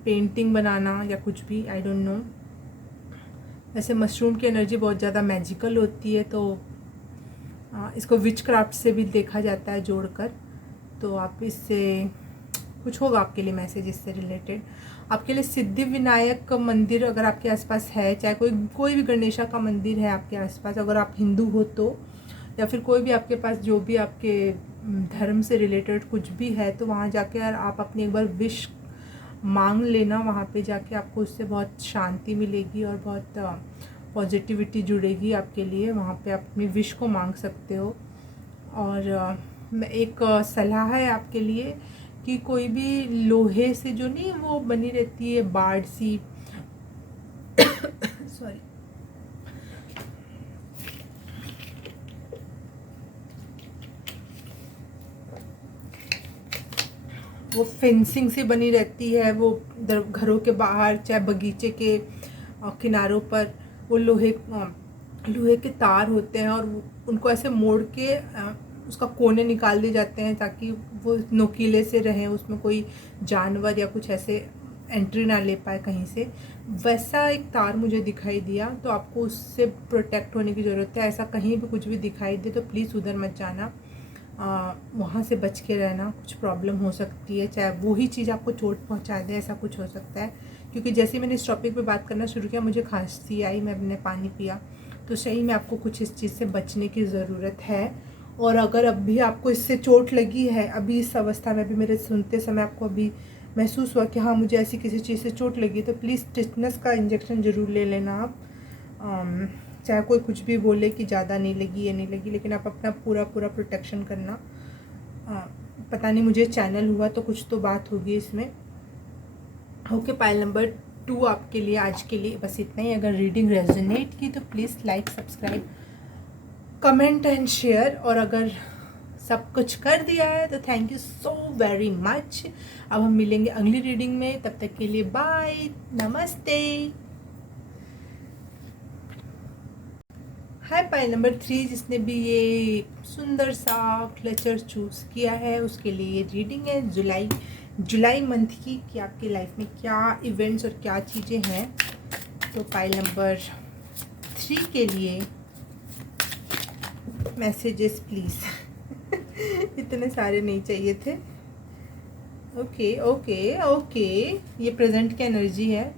पेंटिंग बनाना या कुछ भी, आई डोंट नो। वैसे मशरूम की एनर्जी बहुत ज़्यादा मैजिकल होती है, तो इसको विच क्राफ्ट से भी देखा जाता है जोड़कर। तो आप इससे कुछ होगा आपके लिए मैसेज इससे रिलेटेड। आपके लिए सिद्धि विनायक मंदिर अगर आपके आसपास है, चाहे कोई भी गणेशा का मंदिर है आपके आसपास, अगर आप हिंदू हो तो, या फिर कोई भी आपके पास जो भी आपके धर्म से रिलेटेड कुछ भी है, तो वहाँ जाकर आप अपनी एक बार विश मांग लेना। वहाँ पे जाके आपको उससे बहुत शांति मिलेगी और बहुत पॉजिटिविटी जुड़ेगी आपके लिए। वहाँ पे आप अपनी विश को मांग सकते हो। और एक सलाह है आपके लिए कि कोई भी लोहे से जो नहीं वो बनी रहती है बाड़ सी सॉरी, वो फेंसिंग से बनी रहती है, वो घरों के बाहर चाहे बगीचे के किनारों पर, वो लोहे के तार होते हैं, और उनको ऐसे मोड़ के उसका कोने निकाल दिए जाते हैं ताकि वो नोकीले से रहें, उसमें कोई जानवर या कुछ ऐसे एंट्री ना ले पाए कहीं से, वैसा एक तार मुझे दिखाई दिया। तो आपको उससे प्रोटेक्ट होने की ज़रूरत है। ऐसा कहीं भी कुछ भी दिखाई दे तो प्लीज़ उधर मत जाना, वहाँ से बच के रहना। कुछ प्रॉब्लम हो सकती है, चाहे वही चीज़ आपको चोट पहुँचा दे, ऐसा कुछ हो सकता है। क्योंकि जैसे ही मैंने इस टॉपिक पे बात करना शुरू किया मुझे खांसी आई, मैंने पानी पिया। तो सही में आपको कुछ इस चीज़ से बचने की ज़रूरत है। और अगर अभी आपको इससे चोट लगी है, अभी इस अवस्था में, अभी मेरे सुनते समय आपको अभी महसूस हुआ कि हाँ मुझे ऐसी किसी चीज़ से चोट लगी, तो प्लीज़ टिटनस का इंजेक्शन ज़रूर ले लेना आप। चाहे कोई कुछ भी बोले कि ज़्यादा नहीं लगी, ये नहीं लगी, लेकिन आप अपना पूरा प्रोटेक्शन करना। पता नहीं, मुझे चैनल हुआ तो कुछ तो बात होगी इसमें। ओके, पाइल नंबर 2 आपके लिए आज के लिए बस इतना ही। अगर रीडिंग रेजोनेट की तो please like, subscribe, comment and share. और अगर सब कुछ कर दिया है तो thank you so very much. अब हम मिलेंगे अगली रीडिंग में, तब तक के लिए बाय, नमस्ते। हाय पाइल नंबर 3, जिसने भी ये सुंदर सा क्लचर चूज़ किया है उसके लिए ये रीडिंग है जुलाई मंथ की, कि आपकी लाइफ में क्या इवेंट्स और क्या चीज़ें हैं। तो पाइल नंबर 3 के लिए मैसेजेस प्लीज़। इतने सारे नहीं चाहिए थे। ओके ओके ओके, ये प्रेजेंट की एनर्जी है।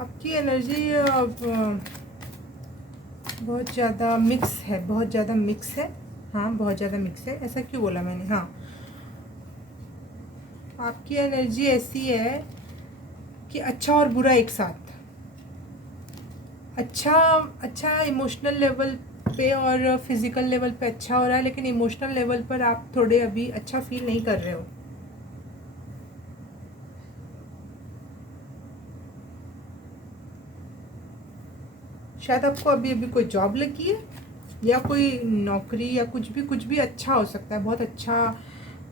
आपकी एनर्जी बहुत ज़्यादा मिक्स है, बहुत ज़्यादा मिक्स है। हाँ, बहुत ज़्यादा मिक्स है। ऐसा क्यों बोला मैंने? हाँ, आपकी एनर्जी ऐसी है कि अच्छा और बुरा एक साथ। अच्छा इमोशनल लेवल पे और फिज़िकल लेवल पे अच्छा हो रहा है, लेकिन इमोशनल लेवल पर आप थोड़े अभी अच्छा फील नहीं कर रहे हो। शायद आपको अभी अभी कोई जॉब लगी है, या कोई नौकरी, या कुछ भी अच्छा हो सकता है, बहुत अच्छा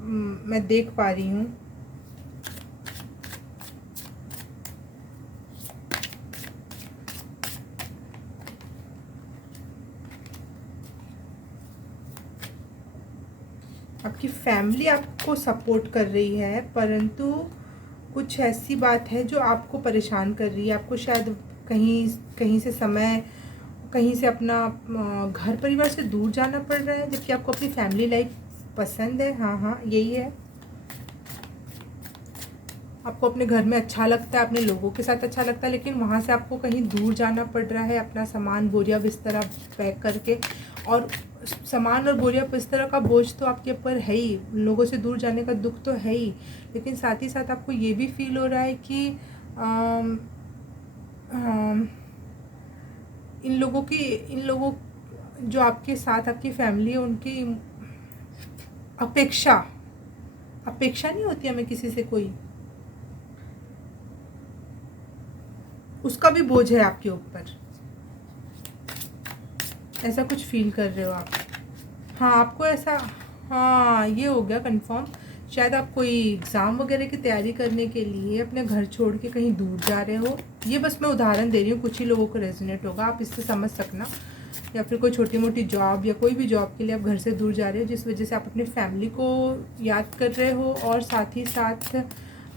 मैं देख पा रही हूँ। आपकी फैमिली आपको सपोर्ट कर रही है, परंतु कुछ ऐसी बात है जो आपको परेशान कर रही है। आपको शायद कहीं कहीं से समय, कहीं से अपना घर परिवार से दूर जाना पड़ रहा है, जबकि आपको अपनी फैमिली लाइफ पसंद है। हाँ हाँ, यही है। आपको अपने घर में अच्छा लगता है, अपने लोगों के साथ अच्छा लगता है, लेकिन वहाँ से आपको कहीं दूर जाना पड़ रहा है अपना सामान बोरिया बिस्तरा पैक करके। और सामान और बोरिया बिस्तरा का बोझ तो आपके ऊपर है ही, लोगों से दूर जाने का दुख तो है ही, लेकिन साथ ही साथ आपको ये भी फील हो रहा है कि आम, आम, इन लोगों जो आपके साथ आपकी फैमिली है, उनकी अपेक्षा अपेक्षा नहीं होती हमें किसी से, कोई उसका भी बोझ है आपके ऊपर। ऐसा कुछ फील कर रहे हो आप। हाँ, आपको ऐसा, हाँ ये हो गया कंफर्म। शायद आप कोई एग्ज़ाम वगैरह की तैयारी करने के लिए अपने घर छोड़ के कहीं दूर जा रहे हो। ये बस मैं उदाहरण दे रही हूँ, कुछ ही लोगों को रेजोनेट होगा, आप इससे समझ सकना। या फिर कोई छोटी मोटी जॉब या कोई भी जॉब के लिए आप घर से दूर जा रहे हो, जिस वजह से आप अपनी फैमिली को याद कर रहे हो, और साथ ही साथ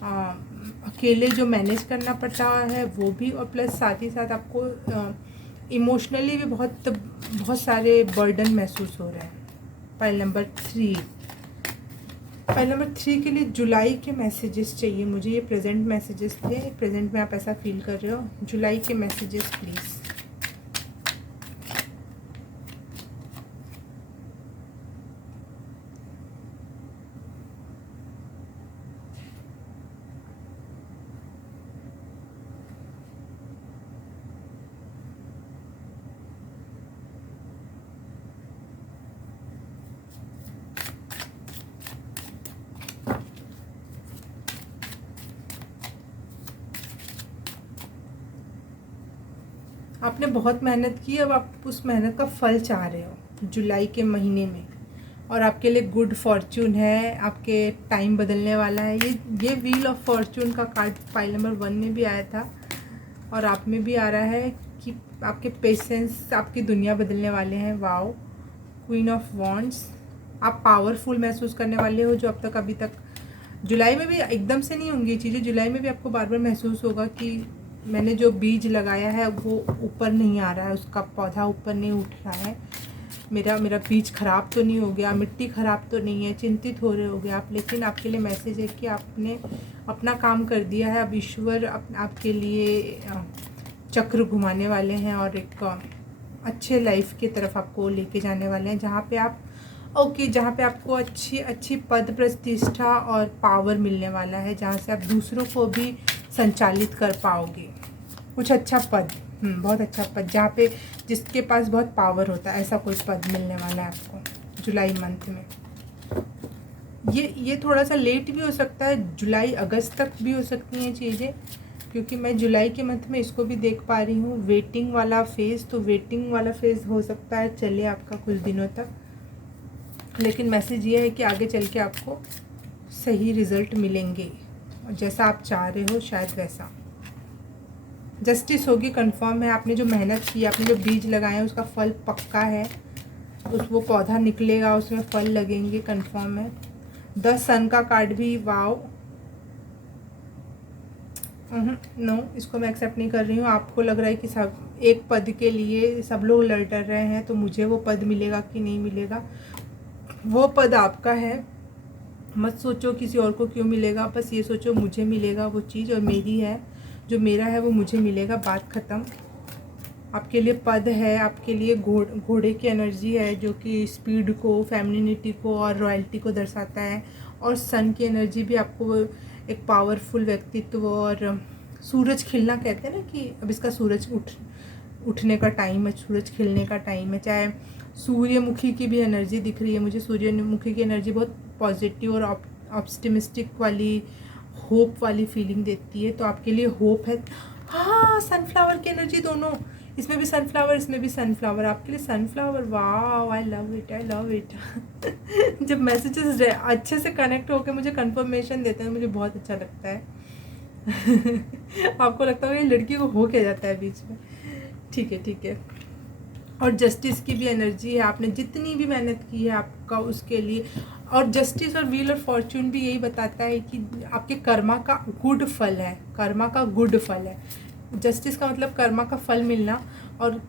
अकेले जो मैनेज करना पड़ता है वो भी, और प्लस साथ ही साथ आपको इमोशनली भी बहुत सारे बर्डन महसूस हो रहे हैं। फाइल नंबर 3 के लिए जुलाई के मैसेजेस चाहिए मुझे। ये प्रेजेंट मैसेजेस थे, प्रेजेंट में आप ऐसा फील कर रहे हो। जुलाई के मैसेजेस प्लीज़। आपने बहुत मेहनत की, अब आप उस मेहनत का फल चाह रहे हो जुलाई के महीने में, और आपके लिए गुड फॉर्च्यून है, आपके टाइम बदलने वाला है। ये व्हील ऑफ फॉर्च्यून का कार्ड फाइल नंबर 1 में भी आया था और आप में भी आ रहा है कि आपके पेशेंस आपकी दुनिया बदलने वाले हैं। वाओ, क्वीन ऑफ वॉन्ड्स, आप पावरफुल महसूस करने वाले हो, जो अब तक अभी तक जुलाई में भी एकदम से नहीं होंगी चीज़ें। जुलाई में भी आपको बार बार महसूस होगा कि मैंने जो बीज लगाया है वो ऊपर नहीं आ रहा है, उसका पौधा ऊपर नहीं उठ रहा है, मेरा बीज ख़राब तो नहीं हो गया, मिट्टी ख़राब तो नहीं है, चिंतित हो रहे होगे आप। लेकिन आपके लिए मैसेज है कि आपने अपना काम कर दिया है। अब ईश्वर आपके लिए चक्र घुमाने वाले हैं और एक अच्छे लाइफ की तरफ आपको लेके जाने वाले हैं, जहाँ पे आप जहाँ पे आपको अच्छी पद प्रतिष्ठा और पावर मिलने वाला है, जहाँ से आप दूसरों को भी संचालित कर पाओगे। कुछ अच्छा पद, बहुत अच्छा पद, जहाँ पे जिसके पास बहुत पावर होता है, ऐसा कोई पद मिलने वाला है आपको जुलाई मंथ में। ये थोड़ा सा लेट भी हो सकता है, जुलाई अगस्त तक भी हो सकती हैं चीज़ें, क्योंकि मैं जुलाई के मंथ में इसको भी देख पा रही हूँ, वेटिंग वाला फेज़। तो वेटिंग वाला फेज़ हो सकता है चले आपका कुछ दिनों तक, लेकिन मैसेज ये है कि आगे चल के आपको सही रिज़ल्ट मिलेंगे और जैसा आप चाह रहे हो शायद वैसा। जस्टिस होगी, कंफर्म है। आपने जो मेहनत की, आपने जो बीज लगाए हैं, उसका फल पक्का है, वो पौधा निकलेगा, उसमें फल लगेंगे, कंफर्म है। 10 सन का कार्ड भी, वाओ, नो, इसको मैं एक्सेप्ट नहीं कर रही हूँ। आपको लग रहा है कि सब एक पद के लिए सब लोग लड़ रहे हैं, तो मुझे वो पद मिलेगा कि नहीं मिलेगा, वो पद आपका है। मत सोचो किसी और को क्यों मिलेगा, बस ये सोचो मुझे मिलेगा वो चीज़, और मेरी है, जो मेरा है वो मुझे मिलेगा, बात ख़त्म। आपके लिए पद है, आपके लिए घोड़े की एनर्जी है, जो कि स्पीड को, फेमिनिटी को और रॉयल्टी को दर्शाता है। और सन की एनर्जी भी आपको एक पावरफुल व्यक्तित्व और सूरज खिलना कहते हैं ना, कि अब इसका सूरज उठने का टाइम है, सूरज खिलने का टाइम है। चाहे सूर्यमुखी की भी एनर्जी दिख रही है मुझे, सूर्यमुखी की एनर्जी बहुत पॉजिटिव और ऑप्टिमिस्टिक वाली, होप वाली फीलिंग देती है, तो आपके लिए होप है। हाँ, सनफ्लावर की एनर्जी दोनों, इसमें भी सनफ्लावर, इसमें भी सनफ्लावर, आपके लिए सनफ्लावर। वाह, I love it, I love it. जब मैसेजेस अच्छे से कनेक्ट होकर मुझे कंफर्मेशन देते हैं, मुझे बहुत अच्छा लगता है। आपको लगता होगा ये लड़की को हो क्या जाता है बीच में। ठीक है, ठीक है। और जस्टिस की भी एनर्जी है, आपने जितनी भी मेहनत की है आपका उसके लिए, और जस्टिस और व्हील और फॉर्च्यून भी यही बताता है कि आपके कर्मा का गुड फल है, कर्मा का गुड फल है। जस्टिस का मतलब कर्मा का फल मिलना, और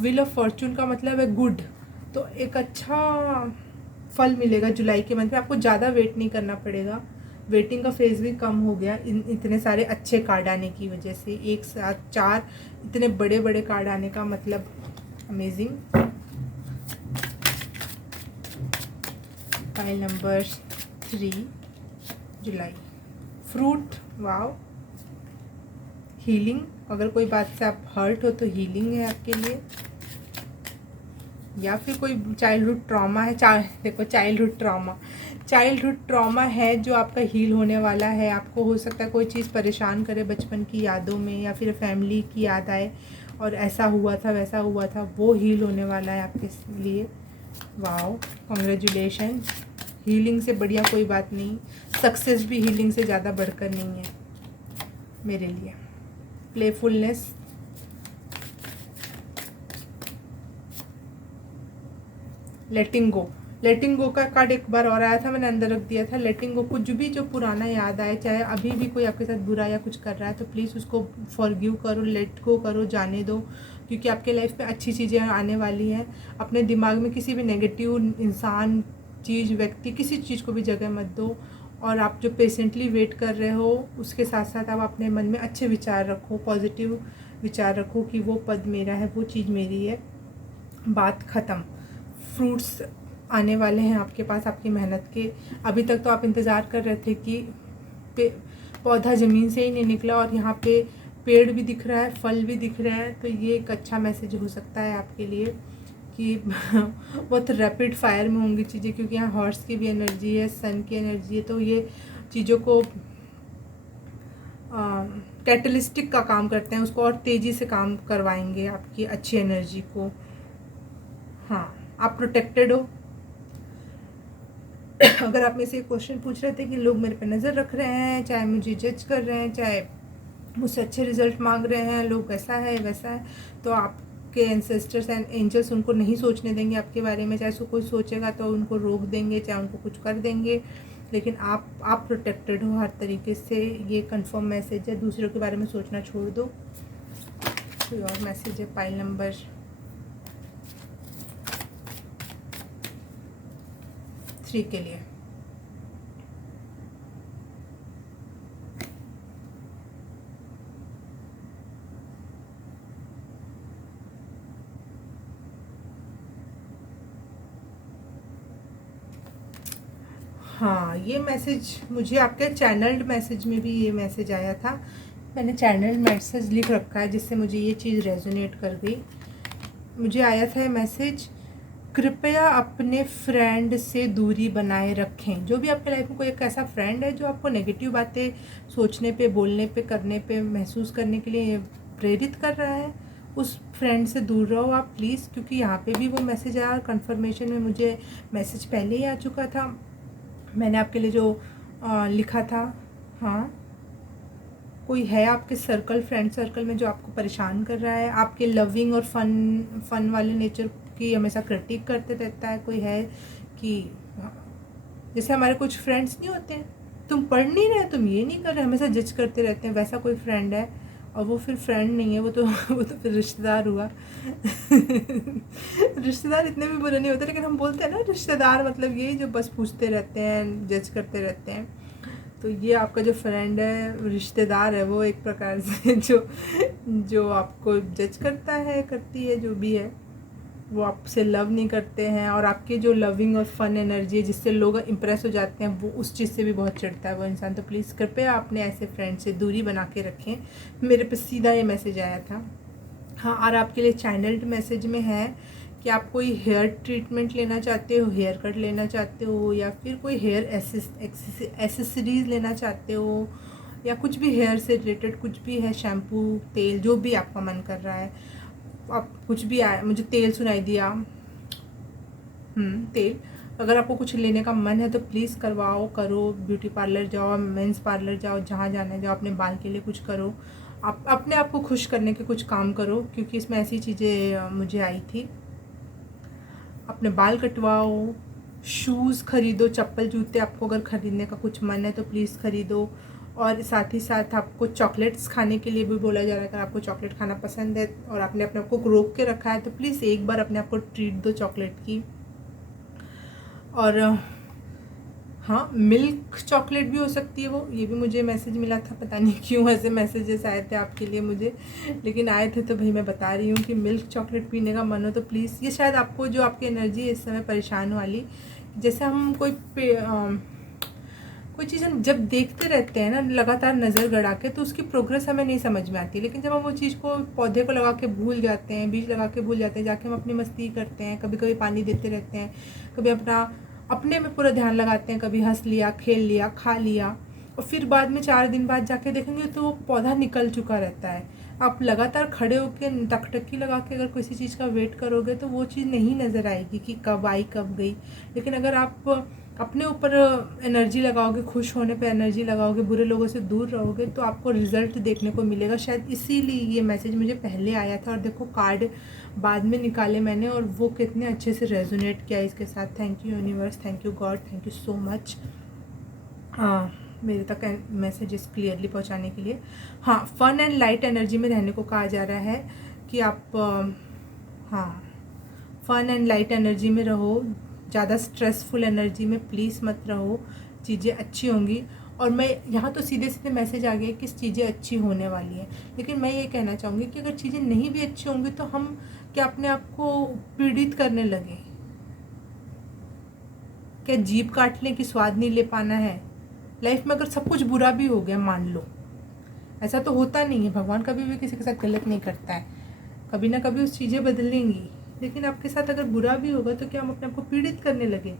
व्हील ऑफ फॉर्च्यून का मतलब है गुड, तो एक अच्छा फल मिलेगा जुलाई के मंथ में। आपको ज़्यादा वेट नहीं करना पड़ेगा, वेटिंग का फेज़ भी कम हो गया इतने सारे अच्छे कार्ड आने की वजह से। एक साथ 4 इतने बड़े बड़े कार्ड आने का मतलब अमेजिंग। फाइल नंबर 3 जुलाई, फ्रूट, वाओ, हीलिंग। अगर कोई बात से आप हर्ट हो तो हीलिंग है आपके लिए, या फिर कोई चाइल्डहुड ट्रॉमा है। देखो, चाइल्डहुड ट्रॉमा है जो आपका हील होने वाला है। आपको हो सकता है कोई चीज़ परेशान करे बचपन की यादों में, या फिर फैमिली की याद आए और ऐसा हुआ था वैसा हुआ था, वो हील होने वाला है आपके लिए। Wow, congratulation. हीलिंग से बढ़िया कोई बात नहीं, सक्सेस भी हीलिंग से ज़्यादा बढ़कर नहीं है मेरे लिए। प्लेफुलनेस, लेटिंग गो का कार्ड एक बार और आया था, मैंने अंदर रख दिया था। लेटिंग गो, कुछ भी जो पुराना याद आए, चाहे अभी भी कोई आपके साथ बुरा या कुछ कर रहा है, तो प्लीज़ उसको फॉरगिव करो, लेट गो करो, जाने दो, क्योंकि आपके लाइफ में अच्छी चीज़ें आने वाली हैं। अपने दिमाग में किसी भी नेगेटिव इंसान, चीज़, व्यक्ति, किसी चीज़ को भी जगह मत दो। और आप जो पेशेंटली वेट कर रहे हो, उसके साथ साथ आप अपने मन में अच्छे विचार रखो, पॉजिटिव विचार रखो कि वो पद मेरा है, वो चीज़ मेरी है, बात ख़त्म। फ्रूट्स आने वाले हैं आपके पास आपकी मेहनत के। अभी तक तो आप इंतज़ार कर रहे थे कि पौधा ज़मीन से ही नहीं निकला, और यहाँ पे पेड़ भी दिख रहा है, फल भी दिख रहा है, तो ये एक अच्छा मैसेज हो सकता है आपके लिए कि बहुत रैपिड फायर में होंगी चीज़ें, क्योंकि यहाँ हॉर्स की भी एनर्जी है, सन की एनर्जी है, तो ये चीज़ों को कैटलिस्टिक का काम करते हैं, उसको और तेज़ी से काम करवाएंगे आपकी अच्छी एनर्जी को। हाँ, आप प्रोटेक्टेड हो। अगर आप में से एक क्वेश्चन पूछ रहे थे कि लोग मेरे पे नज़र रख रहे हैं, चाहे मुझे जज कर रहे हैं, चाहे मुझसे अच्छे रिजल्ट मांग रहे हैं, लोग ऐसा है वैसा है, तो आपके एंसेस्टर्स एंड एंजल्स उनको नहीं सोचने देंगे आपके बारे में। चाहे कोई सोचेगा तो उनको रोक देंगे, चाहे उनको कुछ कर देंगे, लेकिन आप प्रोटेक्टेड हो हर तरीके से। ये कंफर्म मैसेज है। दूसरों के बारे में सोचना छोड़ दो। कोई और मैसेज है पाइल नंबर 3 के लिए? हाँ, ये मैसेज मुझे आपके चैनल्ड मैसेज में भी ये मैसेज आया था। मैंने चैनल मैसेज लिख रखा है जिससे मुझे ये चीज़ रेजोनेट कर गई। मुझे आया था ये मैसेज, कृपया अपने फ्रेंड से दूरी बनाए रखें। जो भी आपके लाइफ में कोई एक ऐसा फ्रेंड है जो आपको नेगेटिव बातें सोचने पे, बोलने पे, करने पे, महसूस करने के लिए प्रेरित कर रहा है, उस फ्रेंड से दूर रहो आप प्लीज़। क्योंकि यहाँ पे भी वो मैसेज आया, कन्फर्मेशन में मुझे मैसेज पहले ही आ चुका था। मैंने आपके लिए जो लिखा था, हाँ, कोई है आपके सर्कल, फ्रेंड सर्कल में जो आपको परेशान कर रहा है, आपके लविंग और फन वाले नेचर की हमेशा क्रिटिक करते रहता है। कोई है कि जैसे हमारे कुछ फ्रेंड्स नहीं होते हैं, तुम पढ़ नहीं रहे, तुम ये नहीं कर रहे, हमेशा जज करते रहते हैं, वैसा कोई फ्रेंड है। और वो फिर फ्रेंड नहीं है, वो तो फिर रिश्तेदार हुआ। रिश्तेदार इतने भी बुरे नहीं होते, लेकिन हम बोलते हैं ना रिश्तेदार मतलब यही जो बस पूछते रहते हैं, जज करते रहते हैं। तो ये आपका जो फ्रेंड है, रिश्तेदार है, वो एक प्रकार से जो आपको जज करता है, करती है, जो भी है, वो आपसे लव नहीं करते हैं। और आपकी जो लविंग और फन एनर्जी है जिससे लोग इम्प्रेस हो जाते हैं, वो उस चीज़ से भी बहुत चिढ़ता है वो इंसान। तो प्लीज़ कृपया अपने ऐसे फ्रेंड से दूरी बना के रखें। मेरे पे सीधा ये मैसेज आया था। हाँ, और आपके लिए चैनल्ड मैसेज में है कि आप कोई हेयर ट्रीटमेंट लेना चाहते हो, हेयर कट लेना चाहते हो, या फिर कोई हेयर एसेसरीज लेना चाहते हो, या कुछ भी हेयर से रिलेटेड कुछ भी है, शैम्पू, तेल, जो भी आपका मन कर रहा है, आप कुछ भी आया, मुझे तेल सुनाई दिया, तेल। अगर आपको कुछ लेने का मन है तो प्लीज़ करवाओ, करो, ब्यूटी पार्लर जाओ, मेंस पार्लर जाओ, जहाँ जाना है जाओ, अपने बाल के लिए कुछ करो, आप अपने आप को खुश करने के कुछ काम करो, क्योंकि इसमें ऐसी चीज़ें मुझे आई थी। अपने बाल कटवाओ, शूज़ खरीदो, चप्पल जूते आपको अगर ख़रीदने का कुछ मन है तो प्लीज़ ख़रीदो। और साथ ही साथ आपको चॉकलेट्स खाने के लिए भी बोला जा रहा है। अगर आपको चॉकलेट खाना पसंद है और आपने अपने आप को रोक के रखा है तो प्लीज़ एक बार अपने आप को ट्रीट दो चॉकलेट की। और हाँ, मिल्क चॉकलेट भी हो सकती है वो, ये भी मुझे मैसेज मिला था। पता नहीं क्यों ऐसे मैसेजेस आए थे आपके लिए मुझे, लेकिन आए थे तो भाई मैं बता रही हूँ कि मिल्क चॉकलेट पीने का मन हो तो प्लीज़। ये शायद आपको जो आपकी एनर्जी है इस समय परेशान वाली, जैसे हम कोई चीज़ हम जब देखते रहते हैं ना लगातार नज़र गड़ा के, तो उसकी प्रोग्रेस हमें नहीं समझ में आती। लेकिन जब हम वो चीज़ को, पौधे को लगा के भूल जाते हैं, बीज लगा के भूल जाते हैं, जाके हम अपनी मस्ती करते हैं, कभी कभी पानी देते रहते हैं, कभी अपने में पूरा ध्यान लगाते हैं, कभी हंस लिया, खेल लिया, खा लिया, और फिर बाद में 4 दिन बाद जाके देखेंगे तो वो पौधा निकल चुका रहता है। आप लगातार खड़े होकर टकटकी लगा के अगर किसी चीज़ का वेट करोगे तो वो चीज़ नहीं नज़र आएगी कि कब आई कब गई। लेकिन अगर आप अपने ऊपर एनर्जी लगाओगे, खुश होने पे एनर्जी लगाओगे, बुरे लोगों से दूर रहोगे, तो आपको रिजल्ट देखने को मिलेगा। शायद इसीलिए ये मैसेज मुझे पहले आया था, और देखो कार्ड बाद में निकाले मैंने और वो कितने अच्छे से रेजोनेट किया इसके साथ। Thank you universe, thank you God, thank you so much मेरे तक मैसेजेस क्लियरली पहुंचाने के लिए। हाँ, फन एंड लाइट एनर्जी में रहने को कहा जा रहा है कि आप हाँ, फन एंड लाइट एनर्जी में रहो, ज़्यादा स्ट्रेसफुल एनर्जी में प्लीज़ मत रहो, चीज़ें अच्छी होंगी। और मैं यहाँ तो सीधे सीधे मैसेज आ गया कि चीज़ें अच्छी होने वाली हैं, लेकिन मैं ये कहना चाहूँगी कि अगर चीज़ें नहीं भी अच्छी होंगी तो हम क्या अपने आप को पीड़ित करने लगे? क्या जीभ काटने की स्वाद नहीं ले पाना है? लाइफ में अगर सब कुछ बुरा भी हो गया, मान लो, ऐसा तो होता नहीं है, भगवान कभी भी किसी के साथ गलत नहीं करता है, कभी ना कभी उस चीज़ें बदलेंगी। लेकिन आपके साथ अगर बुरा भी होगा तो क्या हम अपने आप को पीड़ित करने लगे?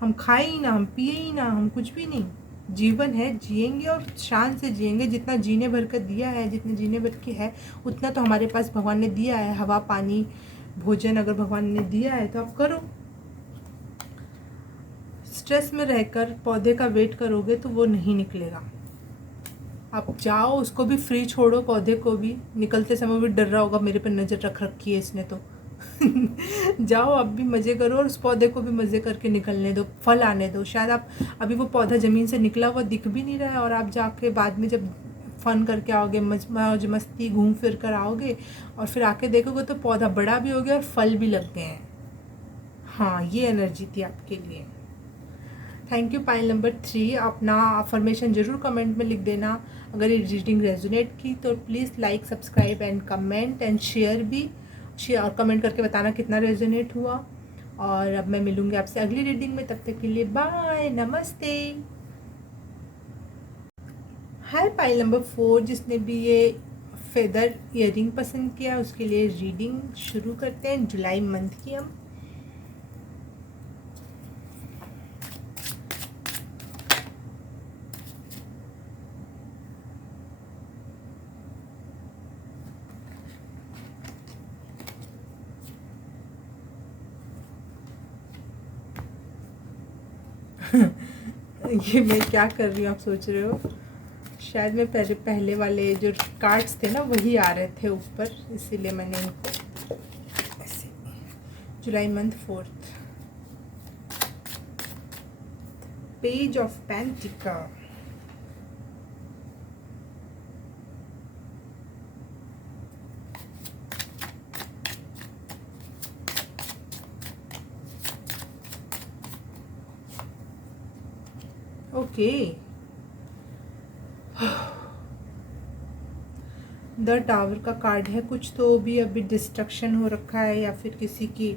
हम खाए ही ना, हम पिए ही ना, हम कुछ भी नहीं, जीवन है, जिएंगे और शान से जिएंगे। जितना जीने भर का दिया है, जितने जीने भर की है उतना तो हमारे पास भगवान ने दिया है। हवा, पानी, भोजन अगर भगवान ने दिया है तो आप करो। स्ट्रेस में रहकर पौधे का वेट करोगे तो वो नहीं निकलेगा। आप जाओ, उसको भी फ्री छोड़ो, पौधे को भी। निकलते समय भी डर रहा होगा, मेरे पर नज़र रख रखी है इसने तो। जाओ, अब भी मज़े करो और उस पौधे को भी मज़े करके निकलने दो, फल आने दो। शायद आप अभी वो पौधा ज़मीन से निकला हुआ दिख भी नहीं रहा है, और आप जाके बाद में जब फन करके आओगे, मौज मस्ती घूम फिर कर आओगे, और फिर आके देखोगे तो पौधा बड़ा भी हो गया और फल भी लग गए हैं। हाँ, ये एनर्जी थी आपके लिए। Thank you. पाइल नंबर 3, अपना अफर्मेशन ज़रूर कमेंट में लिख देना। अगर ये रीडिंग रेजोनेट की तो please like, subscribe and comment and share भी। शेयर और कमेंट करके बताना कितना रेजोनेट हुआ। और अब मैं मिलूँगी आपसे अगली रीडिंग में, तब तक के लिए बाय, नमस्ते। हाय पाइल नंबर 4, जिसने भी ये फेदर ईयरिंग पसंद किया उसके लिए रीडिंग शुरू करते हैं। जुलाई मंथ की हम ये मैं क्या कर रही हूँ आप सोच रहे हो? शायद मैं पहले वाले जो कार्ड्स थे ना वही आ रहे थे ऊपर, इसीलिए मैंने इनको ऐसे। जुलाई month 4th, page of pentacle. Okay, the tower का कार्ड है। कुछ तो भी अभी डिस्ट्रक्शन हो रखा है, या फिर किसी की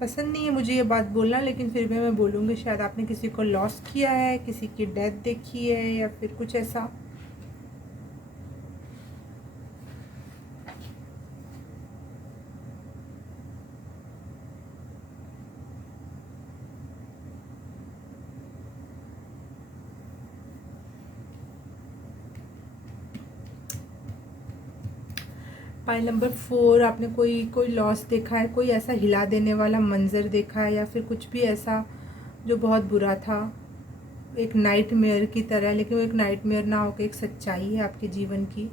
पसंद नहीं है मुझे ये बात बोलना, लेकिन फिर भी मैं बोलूँगी। शायद आपने किसी को लॉस किया है, किसी की डेथ देखी है, या फिर कुछ ऐसा। पाइल नंबर 4, आपने कोई लॉस देखा है, कोई ऐसा हिला देने वाला मंजर देखा है, या फिर कुछ भी ऐसा जो बहुत बुरा था, एक नाइटमेयर की तरह। लेकिन वो एक नाइटमेयर ना होकर एक सच्चाई है आपके जीवन की,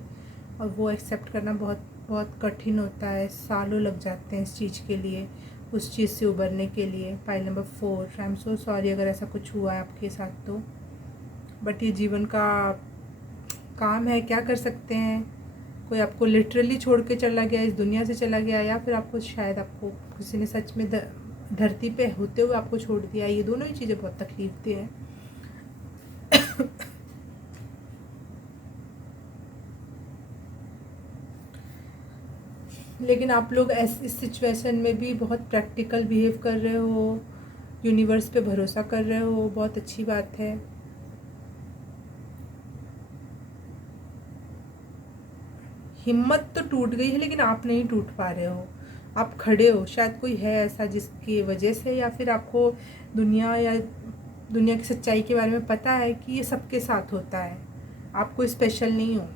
और वो एक्सेप्ट करना बहुत बहुत कठिन होता है। सालों लग जाते हैं इस चीज़ के लिए, उस चीज़ से उबरने के लिए। Pile number 4, I am so sorry अगर ऐसा कुछ हुआ है आपके साथ तो, बट ये जीवन का काम है, क्या कर सकते हैं। कोई आपको लिटरली छोड़ के चला गया, इस दुनिया से चला गया, या फिर आपको शायद आपको किसी ने सच में धरती पे होते हुए आपको छोड़ दिया। ये दोनों ही चीज़ें बहुत तकलीफ दी हैं। लेकिन आप लोग इस सिचुएशन में भी बहुत प्रैक्टिकल बिहेव कर रहे हो, यूनिवर्स पे भरोसा कर रहे हो, बहुत अच्छी बात है। हिम्मत तो टूट गई है, लेकिन आप नहीं टूट पा रहे हो, आप खड़े हो। शायद कोई है ऐसा जिसकी वजह से, या फिर आपको दुनिया की सच्चाई के बारे में पता है कि ये सबके साथ होता है, आप कोई स्पेशल नहीं हो।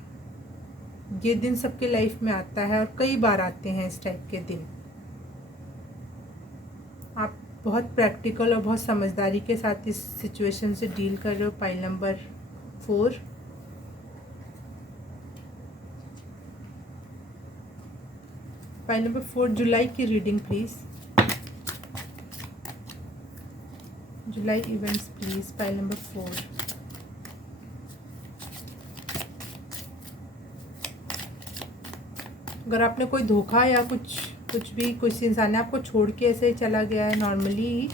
ये दिन सबके लाइफ में आता है, और कई बार आते हैं इस टाइप के दिन। आप बहुत प्रैक्टिकल और बहुत समझदारी के साथ इस सिचुएशन से डील कर रहे हो। पाइल नंबर 4, पाइल नंबर 4, जुलाई की reading please. July events please, pile number 4। अगर आपने कोई धोखा या कुछ भी, किसी इंसान ने आपको छोड़ के ऐसे ही चला गया है नॉर्मली ही,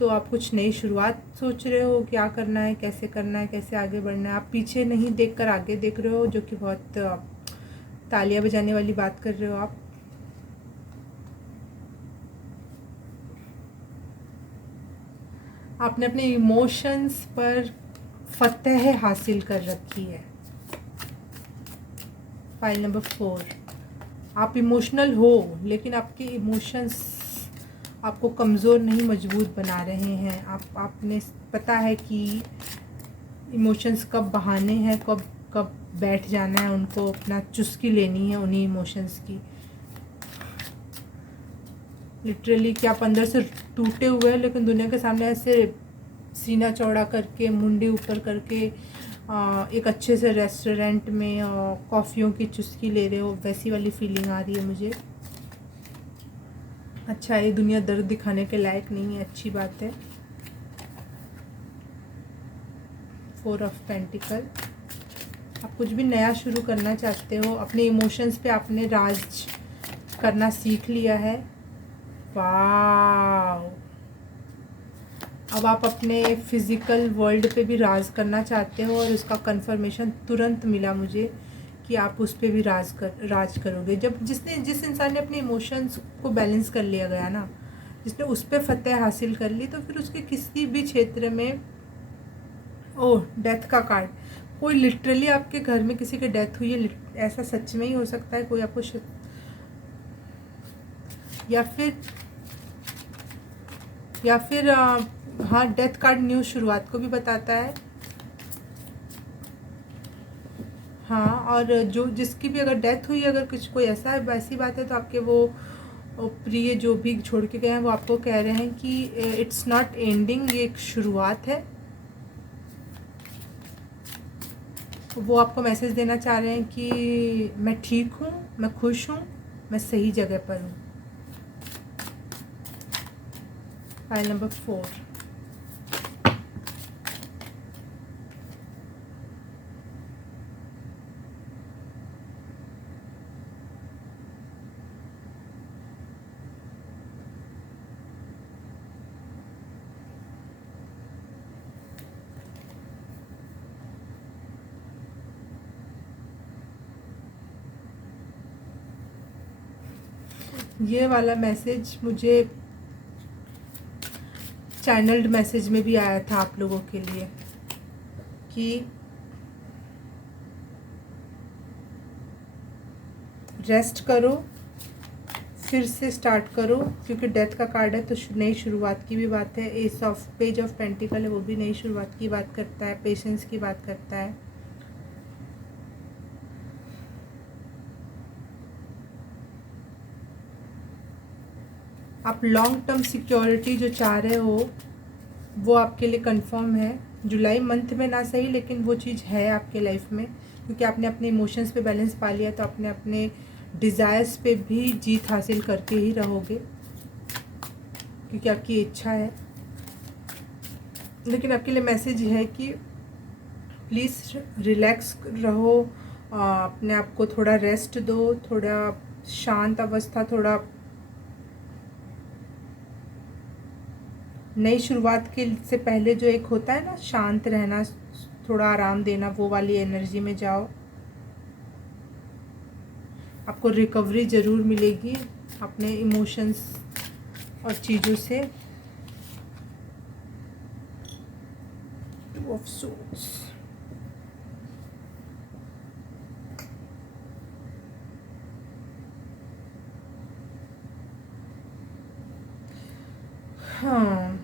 तो आप कुछ नई शुरुआत सोच रहे हो, क्या करना है, कैसे आगे बढ़ना है। आप पीछे नहीं देखकर आगे देख रहे हो, जो कि बहुत तालियां बजाने वाली बात कर रहे हो आप। आपने अपने इमोशंस पर फतह हासिल कर रखी है। फाइल नंबर 4, आप इमोशनल हो, लेकिन आपके इमोशंस आपको कमज़ोर नहीं मजबूत बना रहे हैं। आपने पता है कि इमोशंस कब बहाने हैं, कब कब बैठ जाना है, उनको अपना चुस्की लेनी है उन्हीं इमोशंस की। लिटरली कि आप अंदर से टूटे हुए हैं लेकिन दुनिया के सामने ऐसे सीना चौड़ा करके, मुंडी ऊपर करके एक अच्छे से रेस्टोरेंट में कॉफ़ियों की चुस्की ले रहे हो, वैसी वाली फीलिंग आ रही है मुझे। अच्छा, ये दुनिया दर्द दिखाने के लायक नहीं है, अच्छी बात है। 4 ऑफ पेंटिकल। आप कुछ भी नया शुरू करना चाहते हो, अपने इमोशंस पे आपने राज करना सीख लिया है। वाव! अब आप अपने फिज़िकल वर्ल्ड पे भी राज करना चाहते हो और उसका कंफर्मेशन तुरंत मिला मुझे कि आप उस पे भी राज करोगे। जिस इंसान ने अपने इमोशंस को बैलेंस कर लिया गया ना, जिसने उस पे फतेह हासिल कर ली, तो फिर उसके किसी भी क्षेत्र में ओह डेथ का कार्ड। कोई लिटरली आपके घर में किसी की डेथ हुई है, ऐसा सच में ही हो सकता है। कोई आपको या फिर हाँ, डेथ कार्ड न्यू शुरुआत को भी बताता है। हाँ, और जिसकी भी अगर डेथ हुई, अगर कुछ कोई ऐसी बात है, तो आपके वो प्रिय जो भी छोड़ के गए हैं, वो आपको कह रहे हैं कि इट्स नॉट एंडिंग, ये एक शुरुआत है। वो आपको मैसेज देना चाह रहे हैं कि मैं ठीक हूँ, मैं खुश हूँ, मैं सही जगह पर हूँ। File number 4। ये वाला मैसेज मुझे चैनल्ड मैसेज में भी आया था आप लोगों के लिए कि रेस्ट करो, फिर से स्टार्ट करो, क्योंकि डेथ का कार्ड है तो नई शुरुआत की भी बात है। पेज ऑफ पेंटिकल है, वो भी नई शुरुआत की बात करता है, पेशेंस की बात करता है। आप लॉन्ग टर्म सिक्योरिटी जो चाह रहे हो वो आपके लिए कंफर्म है। जुलाई मंथ में ना सही, लेकिन वो चीज़ है आपके लाइफ में, क्योंकि आपने अपने इमोशंस पे बैलेंस पा लिया, तो आपने अपने डिज़ायर्स पे भी जीत हासिल करके ही रहोगे, क्योंकि आपकी इच्छा है। लेकिन आपके लिए मैसेज है कि प्लीज़ रिलैक्स रहो, अपने आप को थोड़ा रेस्ट दो, थोड़ा शांत अवस्था, थोड़ा नई शुरुआत के से पहले जो एक होता है ना, शांत रहना, थोड़ा आराम देना, वो वाली एनर्जी में जाओ। आपको रिकवरी ज़रूर मिलेगी अपने इमोशंस और चीज़ों से। 2 ऑफ सोर्ड्स। हाँ,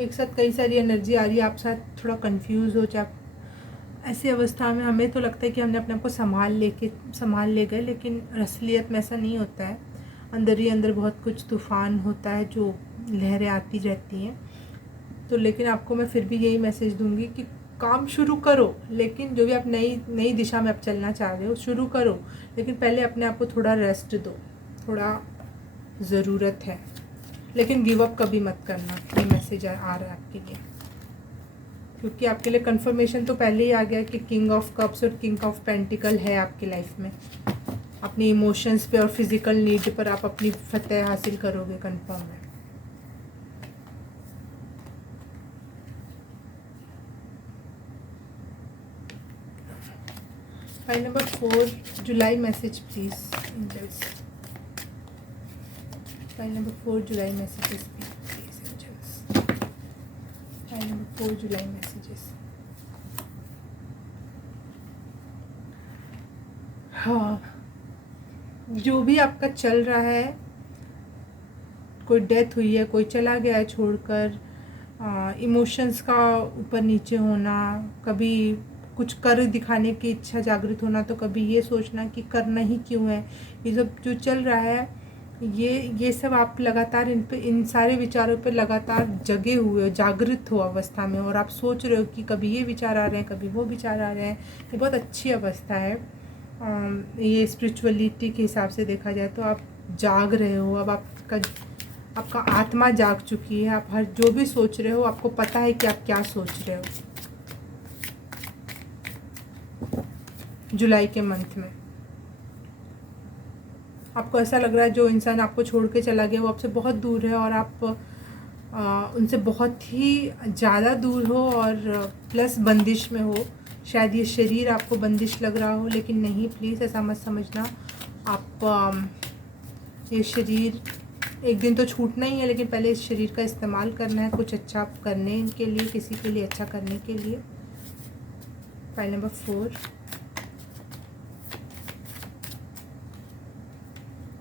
एक साथ कई सारी एनर्जी आ रही है, आप साथ थोड़ा कंफ्यूज हो जाए। ऐसी अवस्था में हमें तो लगता है कि हमने अपने आप को संभाल ले गए, लेकिन असलियत में ऐसा नहीं होता है। अंदर ही अंदर बहुत कुछ तूफ़ान होता है, जो लहरें आती रहती हैं। तो लेकिन आपको मैं फिर भी यही मैसेज दूंगी कि काम शुरू करो, लेकिन जो भी आप नई दिशा में आप चलना चाह रहे हो, शुरू करो, लेकिन पहले अपने आप को थोड़ा रेस्ट दो, थोड़ा ज़रूरत है। लेकिन गिव अप कभी मत करना, ये मैसेज आ रहा है आपके लिए, क्योंकि आपके लिए कंफर्मेशन तो पहले ही आ गया कि किंग ऑफ कप्स और किंग ऑफ पेंटिकल है आपकी लाइफ में। अपनी इमोशंस पे और फिजिकल नीड पर आप अपनी फतेह हासिल करोगे, कंफर्म है। Pile number 4 July message please angels. Pile number 4 July messages please angels. Pile number 4 July messages. हाँ, जो भी आपका चल रहा है, कोई डेथ हुई है, कोई चला गया है छोड़कर, इमोशंस का ऊपर नीचे होना, कभी कुछ कर दिखाने की इच्छा जागृत होना, तो कभी ये सोचना कि करना ही क्यों है। ये सब जो चल रहा है, ये सब आप लगातार इन सारे विचारों पे लगातार जगे हुए हो, जागृत हो अवस्था में, और आप सोच रहे हो कि कभी ये विचार आ रहे हैं, कभी वो विचार आ रहे हैं। ये बहुत अच्छी अवस्था है। ये स्पिरिचुअलिटी के हिसाब से देखा जाए तो आप जाग रहे हो। अब आपका आत्मा जाग चुकी है। आप हर जो भी सोच रहे हो, आपको पता है कि आप क्या सोच रहे हो। जुलाई के मंथ में आपको ऐसा लग रहा है जो इंसान आपको छोड़ के चला गया वो आपसे बहुत दूर है, और आप उनसे बहुत ही ज़्यादा दूर हो, और प्लस बंदिश में हो। शायद ये शरीर आपको बंदिश लग रहा हो, लेकिन नहीं, प्लीज़ ऐसा मत समझना। आप ये शरीर एक दिन तो छूटना ही है, लेकिन पहले इस शरीर का इस्तेमाल करना है कुछ अच्छा करने के लिए, किसी के लिए अच्छा करने के लिए। फाइल नंबर 4,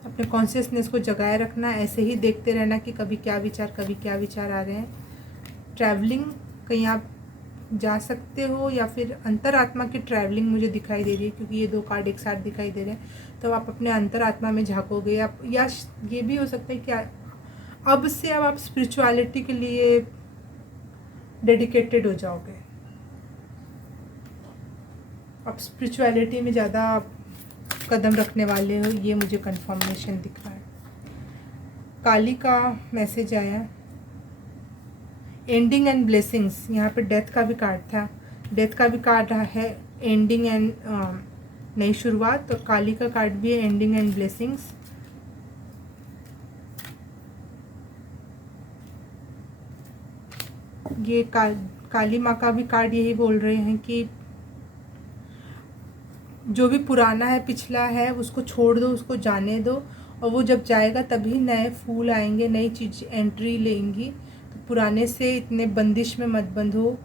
अपने कॉन्शियसनेस को जगाए रखना, ऐसे ही देखते रहना कि कभी क्या विचार आ रहे हैं। ट्रैवलिंग, कहीं आप जा सकते हो, या फिर अंतरात्मा की ट्रैवलिंग मुझे दिखाई दे रही है, क्योंकि ये 2 कार्ड एक साथ दिखाई दे रहे हैं। तो आप अपने अंतरात्मा में झाँकोगे, आप, या ये भी हो सकता है कि अब से अब आप स्पिरिचुअलिटी के लिए डेडिकेटेड हो जाओगे। आप स्पिरिचुअलिटी में ज़्यादा कदम रखने वाले हो, ये मुझे कंफर्मेशन दिख रहा है। काली का मैसेज आया, एंडिंग एंड ब्लेसिंग्स। यहाँ पे डेथ का भी कार्ड था, डेथ का भी कार्ड है, एंडिंग एंड नई शुरुआत, और काली का कार्ड भी है, एंडिंग एंड ब्लेसिंग्स। ये काली माँ का भी कार्ड यही बोल रहे हैं कि जो भी पुराना है, पिछला है, उसको छोड़ दो, उसको जाने दो, और वो जब जाएगा तभी नए फूल आएंगे, नई चीज़ एंट्री लेंगी। तो पुराने से इतने बंदिश में मत बंधो।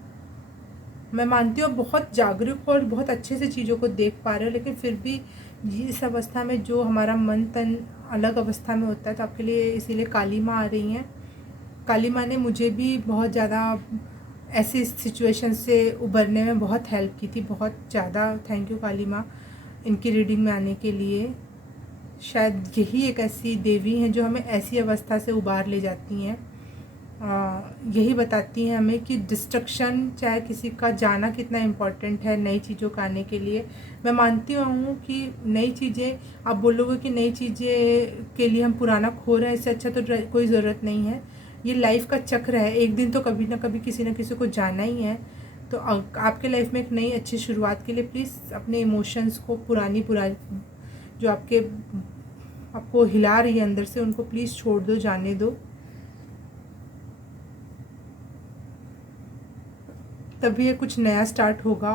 मैं मानती हूँ बहुत जागरूक और बहुत अच्छे से चीज़ों को देख पा रहे हो, लेकिन फिर भी इस अवस्था में जो हमारा मन तन अलग अवस्था में होता है, तो आपके लिए इसीलिए काली माँ आ रही हैं। काली माँ ने मुझे भी बहुत ज़्यादा ऐसी सिचुएशन से उबरने में बहुत हेल्प की थी, बहुत ज़्यादा। थैंक यू काली माँ इनकी रीडिंग में आने के लिए। शायद यही एक ऐसी देवी हैं जो हमें ऐसी अवस्था से उबार ले जाती हैं। यही बताती हैं हमें कि डिस्ट्रक्शन, चाहे किसी का जाना कितना इम्पोर्टेंट है नई चीज़ों का आने के लिए। मैं मानती हूँ कि नई चीज़ें, आप बोलोगे कि नई चीज़ें के लिए हम पुराना खो रहे हैं, इससे अच्छा तो कोई ज़रूरत नहीं है। ये लाइफ का चक्र है, एक दिन तो कभी ना कभी किसी न किसी को जाना ही है। तो आपके लाइफ में एक नई अच्छी शुरुआत के लिए प्लीज़ अपने इमोशंस को, पुरानी जो आपको हिला रही है अंदर से, उनको प्लीज़ छोड़ दो, जाने दो। तभी ये कुछ नया स्टार्ट होगा,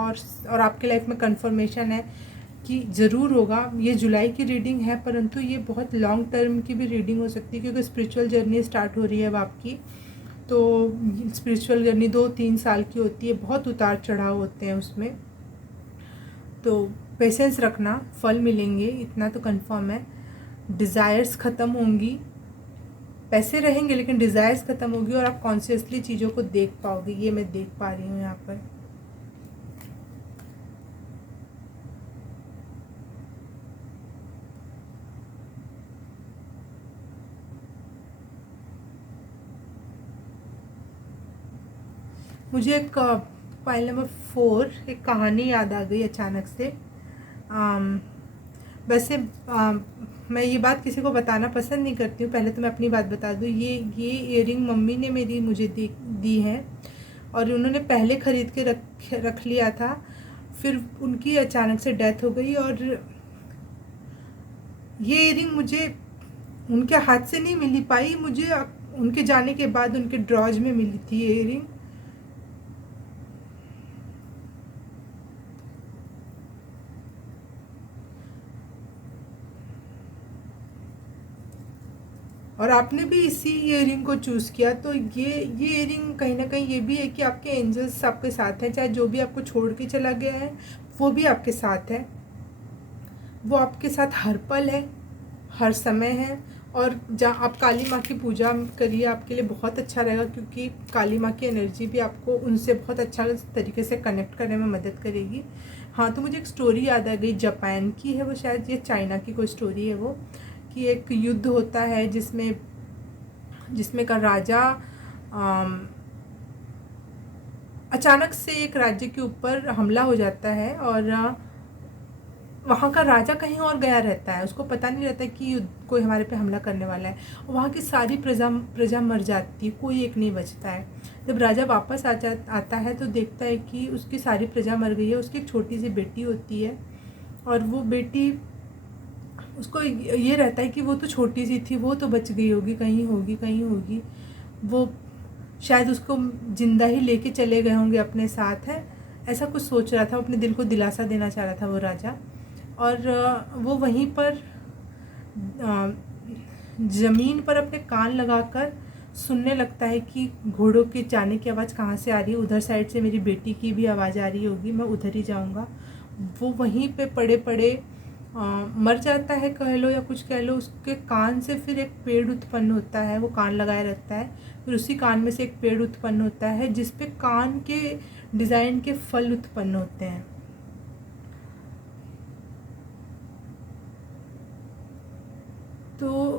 और आपके लाइफ में कंफर्मेशन है कि ज़रूर होगा। ये जुलाई की रीडिंग है, परंतु ये बहुत लॉन्ग टर्म की भी रीडिंग हो सकती है, क्योंकि स्पिरिचुअल जर्नी स्टार्ट हो रही है अब आपकी। तो स्पिरिचुअल जर्नी 2-3 साल की होती है, बहुत उतार चढ़ाव होते हैं उसमें। तो पेशेंस रखना, फल मिलेंगे, इतना तो कंफर्म है। डिज़ायर्स ख़त्म होंगी, पैसे रहेंगे लेकिन डिज़ायर्स ख़त्म होगी, और आप कॉन्शियसली चीज़ों को देख पाओगे। ये मैं देख पा रही हूँ यहाँ पर। मुझे एक फाइल नंबर 4 एक कहानी याद आ गई अचानक से। वैसे मैं ये बात किसी को बताना पसंद नहीं करती हूँ, पहले तो मैं अपनी बात बता दूँ। ये इयररिंग मम्मी ने मुझे दी है, और उन्होंने पहले ख़रीद के रख लिया था, फिर उनकी अचानक से डेथ हो गई, और ये इयररिंग मुझे उनके हाथ से नहीं मिली पाई, मुझे उनके जाने के बाद उनके ड्रॉज में मिली थी ये इयररिंग। और आपने भी इसी इयररिंग को चूज़ किया, तो ये इयररिंग कहीं ना कहीं ये भी है कि आपके एंजल्स आपके साथ हैं। चाहे जो भी आपको छोड़ के चला गया है वो भी आपके साथ है, वो आपके साथ हर पल है, हर समय है, और जहाँ आप काली माँ की पूजा करिए, आपके लिए बहुत अच्छा रहेगा, क्योंकि काली माँ की एनर्जी भी आपको उनसे बहुत अच्छा तरीके से कनेक्ट करने में मदद करेगी। हाँ, तो मुझे एक स्टोरी याद आ गई, जापान की है वो, शायद ये चाइना की कोई स्टोरी है वो, कि एक युद्ध होता है जिसमें जिसमें का राजा अचानक से एक राज्य के ऊपर हमला हो जाता है, और वहाँ का राजा कहीं और गया रहता है, उसको पता नहीं रहता कि कोई हमारे पे हमला करने वाला है। वहाँ की सारी प्रजा मर जाती है, कोई एक नहीं बचता है। जब राजा वापस आता है तो देखता है कि उसकी सारी प्रजा मर गई है। उसकी एक छोटी सी बेटी होती है, और वो बेटी, उसको ये रहता है कि वो तो छोटी सी थी, वो तो बच गई होगी, कहीं होगी कहीं होगी, वो शायद उसको जिंदा ही लेके चले गए होंगे अपने साथ, है ऐसा कुछ सोच रहा था, अपने दिल को दिलासा देना चाह रहा था वो राजा। और वो वहीं पर ज़मीन पर अपने कान लगाकर सुनने लगता है कि घोड़ों के जाने की आवाज़ कहाँ से आ रही है, उधर साइड से मेरी बेटी की भी आवाज़ आ रही होगी, मैं उधर ही जाऊँगा। वो वहीं पे पड़े पड़े मर जाता है कह लो, या कुछ कह लो। उसके कान से फिर एक पेड़ उत्पन्न होता है, वो कान लगाए रखता है, फिर उसी कान में से एक पेड़ उत्पन्न होता है जिस पे कान के डिज़ाइन के फल उत्पन्न होते हैं। तो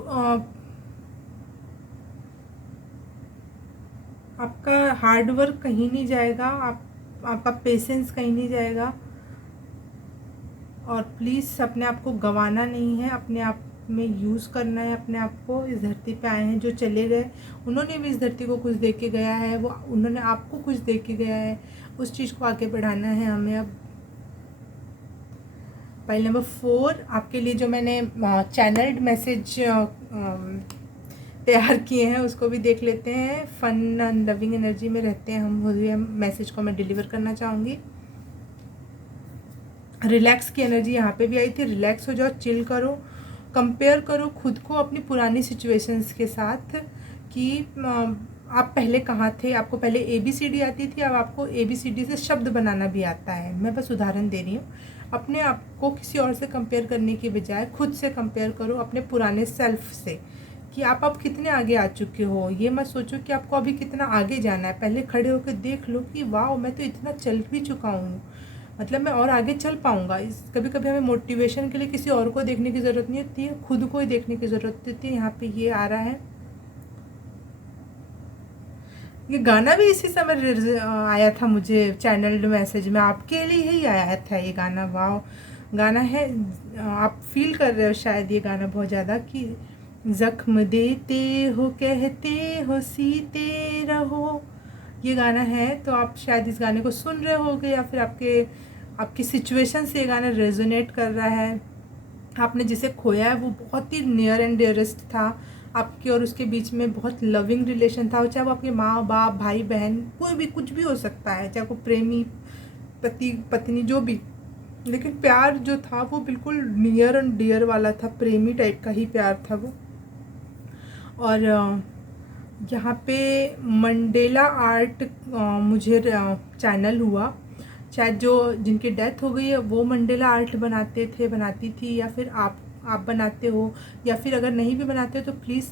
आपका हार्ड वर्क कहीं नहीं जाएगा, आपका पेशेंस कहीं नहीं जाएगा, और प्लीज़ अपने आप को गंवाना नहीं है, अपने आप में यूज़ करना है अपने आप को। इस धरती पे आए हैं, जो चले गए उन्होंने भी इस धरती को कुछ दे के गया है, वो उन्होंने आपको कुछ दे के गया है, उस चीज़ को आगे बढ़ाना है हमें। अब फाइल नंबर 4 आपके लिए जो मैंने चैनल्ड मैसेज तैयार किए हैं उसको भी देख लेते हैं। फन एंड लविंग एनर्जी में रहते हैं हम, वही मैसेज को मैं डिलीवर करना चाहूँगी। रिलैक्स की एनर्जी यहाँ पे भी आई थी, रिलैक्स हो जाओ, चिल करो, कंपेयर करो खुद को अपनी पुरानी सिचुएशंस के साथ कि आप पहले कहाँ थे। आपको पहले ABCD आती थी, अब आपको ABCD से शब्द बनाना भी आता है। मैं बस उदाहरण दे रही हूँ। अपने आप को किसी और से कंपेयर करने के बजाय खुद से कंपेयर करो, अपने पुराने सेल्फ से, कि आप अब कितने आगे आ चुके हो। ये मत सोचो कि आपको अभी कितना आगे जाना है, पहले खड़े होकर देख लो कि वाह मैं तो इतना चल भी चुका हूँ, मतलब मैं और आगे चल पाऊँगा। इस कभी कभी हमें मोटिवेशन के लिए किसी और को देखने की ज़रूरत नहीं होती है, खुद को ही देखने की ज़रूरत होती है। यहाँ पे ये आ रहा है, ये गाना भी इसी समय आया था मुझे चैनल्ड मैसेज में, आपके लिए ही आया था ये गाना। वाह गाना है, आप फील कर रहे हो शायद ये गाना बहुत ज़्यादा, कि जख्म देते हो कहते हो सीते रहो, ये गाना है। तो आप शायद इस गाने को सुन रहे होगे, या फिर आपकी सिचुएशन से ये गाना रेजोनेट कर रहा है। आपने जिसे खोया है वो बहुत ही नियर एंड डियरेस्ट था आपके और उसके बीच में, बहुत लविंग रिलेशन था। चाहे वो आपके माँ बाप भाई बहन कोई भी, कुछ भी हो सकता है, चाहे वो प्रेमी पति पत्नी जो भी, लेकिन प्यार जो था वो बिल्कुल नियर एंड डियर वाला था, प्रेमी टाइप का ही प्यार था वो। और यहाँ पे मंडेला आर्ट मुझे चैनल हुआ, शायद जो जिनकी डेथ हो गई है वो मंडेला आर्ट बनाती थी, या फिर आप बनाते हो, या फिर अगर नहीं भी बनाते हो तो प्लीज़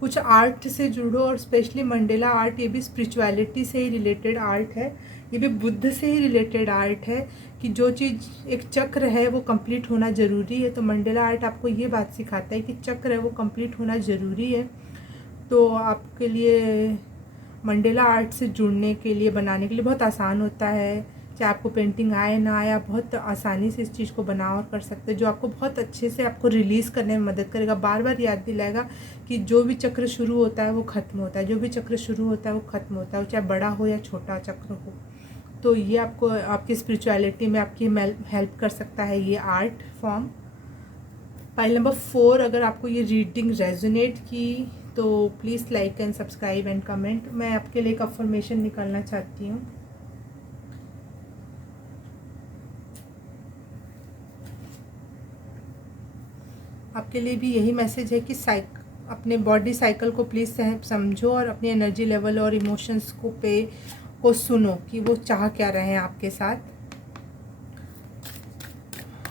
कुछ आर्ट से जुड़ो। और स्पेशली मंडेला आर्ट, ये भी स्पिरिचुअलिटी से ही रिलेटेड आर्ट है, ये भी बुद्ध से ही रिलेटेड आर्ट है, कि जो चीज़ एक चक्र है वो कंप्लीट होना ज़रूरी है। तो मंडेला आर्ट आपको ये बात सिखाता है कि चक्र है वो कंप्लीट होना ज़रूरी है। तो आपके लिए मंडेला आर्ट से जुड़ने के लिए, बनाने के लिए बहुत आसान होता है। चाहे आपको पेंटिंग आए ना आए, आप बहुत आसानी से इस चीज़ को बना और कर सकते हैं, जो आपको बहुत अच्छे से आपको रिलीज़ करने में मदद करेगा। बार बार याद दिलाएगा कि जो भी चक्र शुरू होता है वो ख़त्म होता है, जो भी चक्र शुरू होता है वो ख़त्म होता है, वो चाहे बड़ा हो या छोटा चक्र हो। तो ये आपको आपकी स्पिरिचुअलिटी में आपकी हेल्प कर सकता है ये आर्ट फॉर्म। फाइल नंबर 4 अगर आपको ये रीडिंग रेजोनेट की तो please like and subscribe and comment. मैं आपके लिए एक अफर्मेशन निकालना चाहती हूँ। आपके लिए भी यही मैसेज है कि अपने बॉडी साइकिल को प्लीज़ समझो, और अपनी एनर्जी लेवल और इमोशंस को सुनो कि वो चाह क्या रहे हैं आपके साथ।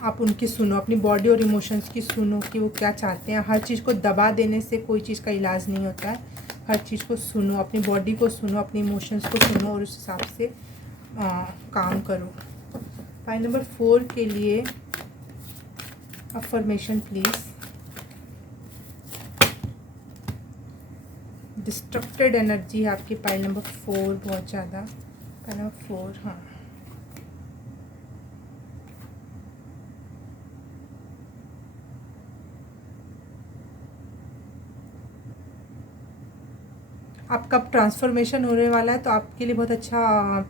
आप उनकी सुनो, अपनी बॉडी और इमोशंस की सुनो कि वो क्या चाहते हैं। हर चीज़ को दबा देने से कोई चीज़ का इलाज नहीं होता है। हर चीज़ को सुनो, अपनी बॉडी को सुनो, अपनी इमोशंस को सुनो और उस हिसाब से काम करो। फाइल नंबर 4 के लिए अफर्मेशन प्लीज़। डिस्ट्रक्टेड एनर्जी है आपकी पाइल नंबर 4 बहुत ज़्यादा। पाइल नंबर 4, हाँ। आपका ट्रांसफॉर्मेशन होने वाला है तो आपके लिए बहुत अच्छा,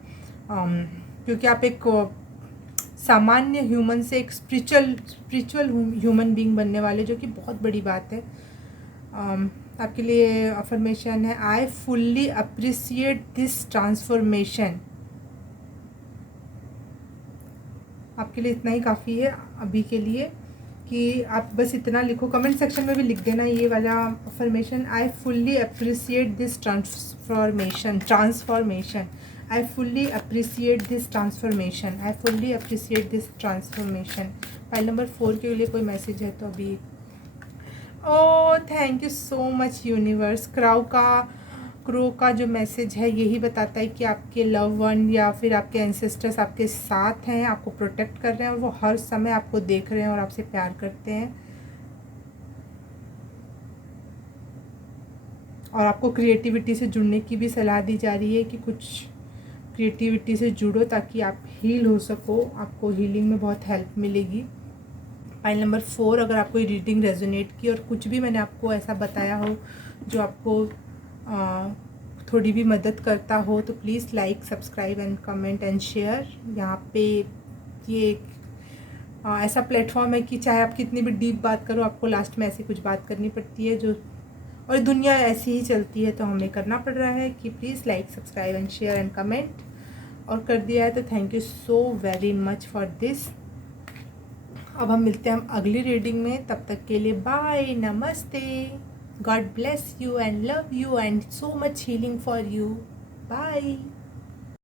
क्योंकि आप एक सामान्य ह्यूमन से एक स्पिरिचुअल ह्यूमन बीइंग बनने वाले, जो कि बहुत बड़ी बात है। आपके लिए अफर्मेशन है, I fully appreciate this transformation. आपके लिए इतना ही काफ़ी है अभी के लिए कि आप बस इतना लिखो। कमेंट सेक्शन में भी लिख देना ये वाला affirmation, I fully appreciate this transformation. I fully appreciate this transformation. I fully appreciate this transformation. File number 4 के लिए कोई मैसेज है तो अभी। Oh thank you so much universe. Crow का जो मैसेज है यही बताता है कि आपके लव वन या फिर आपके एंसेस्टर्स आपके साथ हैं, आपको प्रोटेक्ट कर रहे हैं और वो हर समय आपको देख रहे हैं और आपसे प्यार करते हैं। और आपको क्रिएटिविटी से जुड़ने की भी सलाह दी जा रही है कि कुछ क्रिएटिविटी से जुड़ो ताकि आप हील हो सको, आपको हीलिंग में बहुत हेल्प मिलेगी। फाइल नंबर 4, अगर आपको ये रीडिंग रेजोनेट की और कुछ भी मैंने आपको ऐसा बताया हो जो आपको थोड़ी भी मदद करता हो तो please like, subscribe and comment and share. यहाँ पे ये ऐसा प्लेटफॉर्म है कि चाहे आप कितनी भी डीप बात करो, आपको लास्ट में ऐसी कुछ बात करनी पड़ती है जो, और दुनिया ऐसी ही चलती है तो हमें करना पड़ रहा है कि please like, subscribe and share and comment. और कर दिया है तो thank you so very much for this. अब हम मिलते हैं हम अगली रीडिंग में, तब तक के लिए बाय, नमस्ते, god bless you and love you and so much healing for you, bye.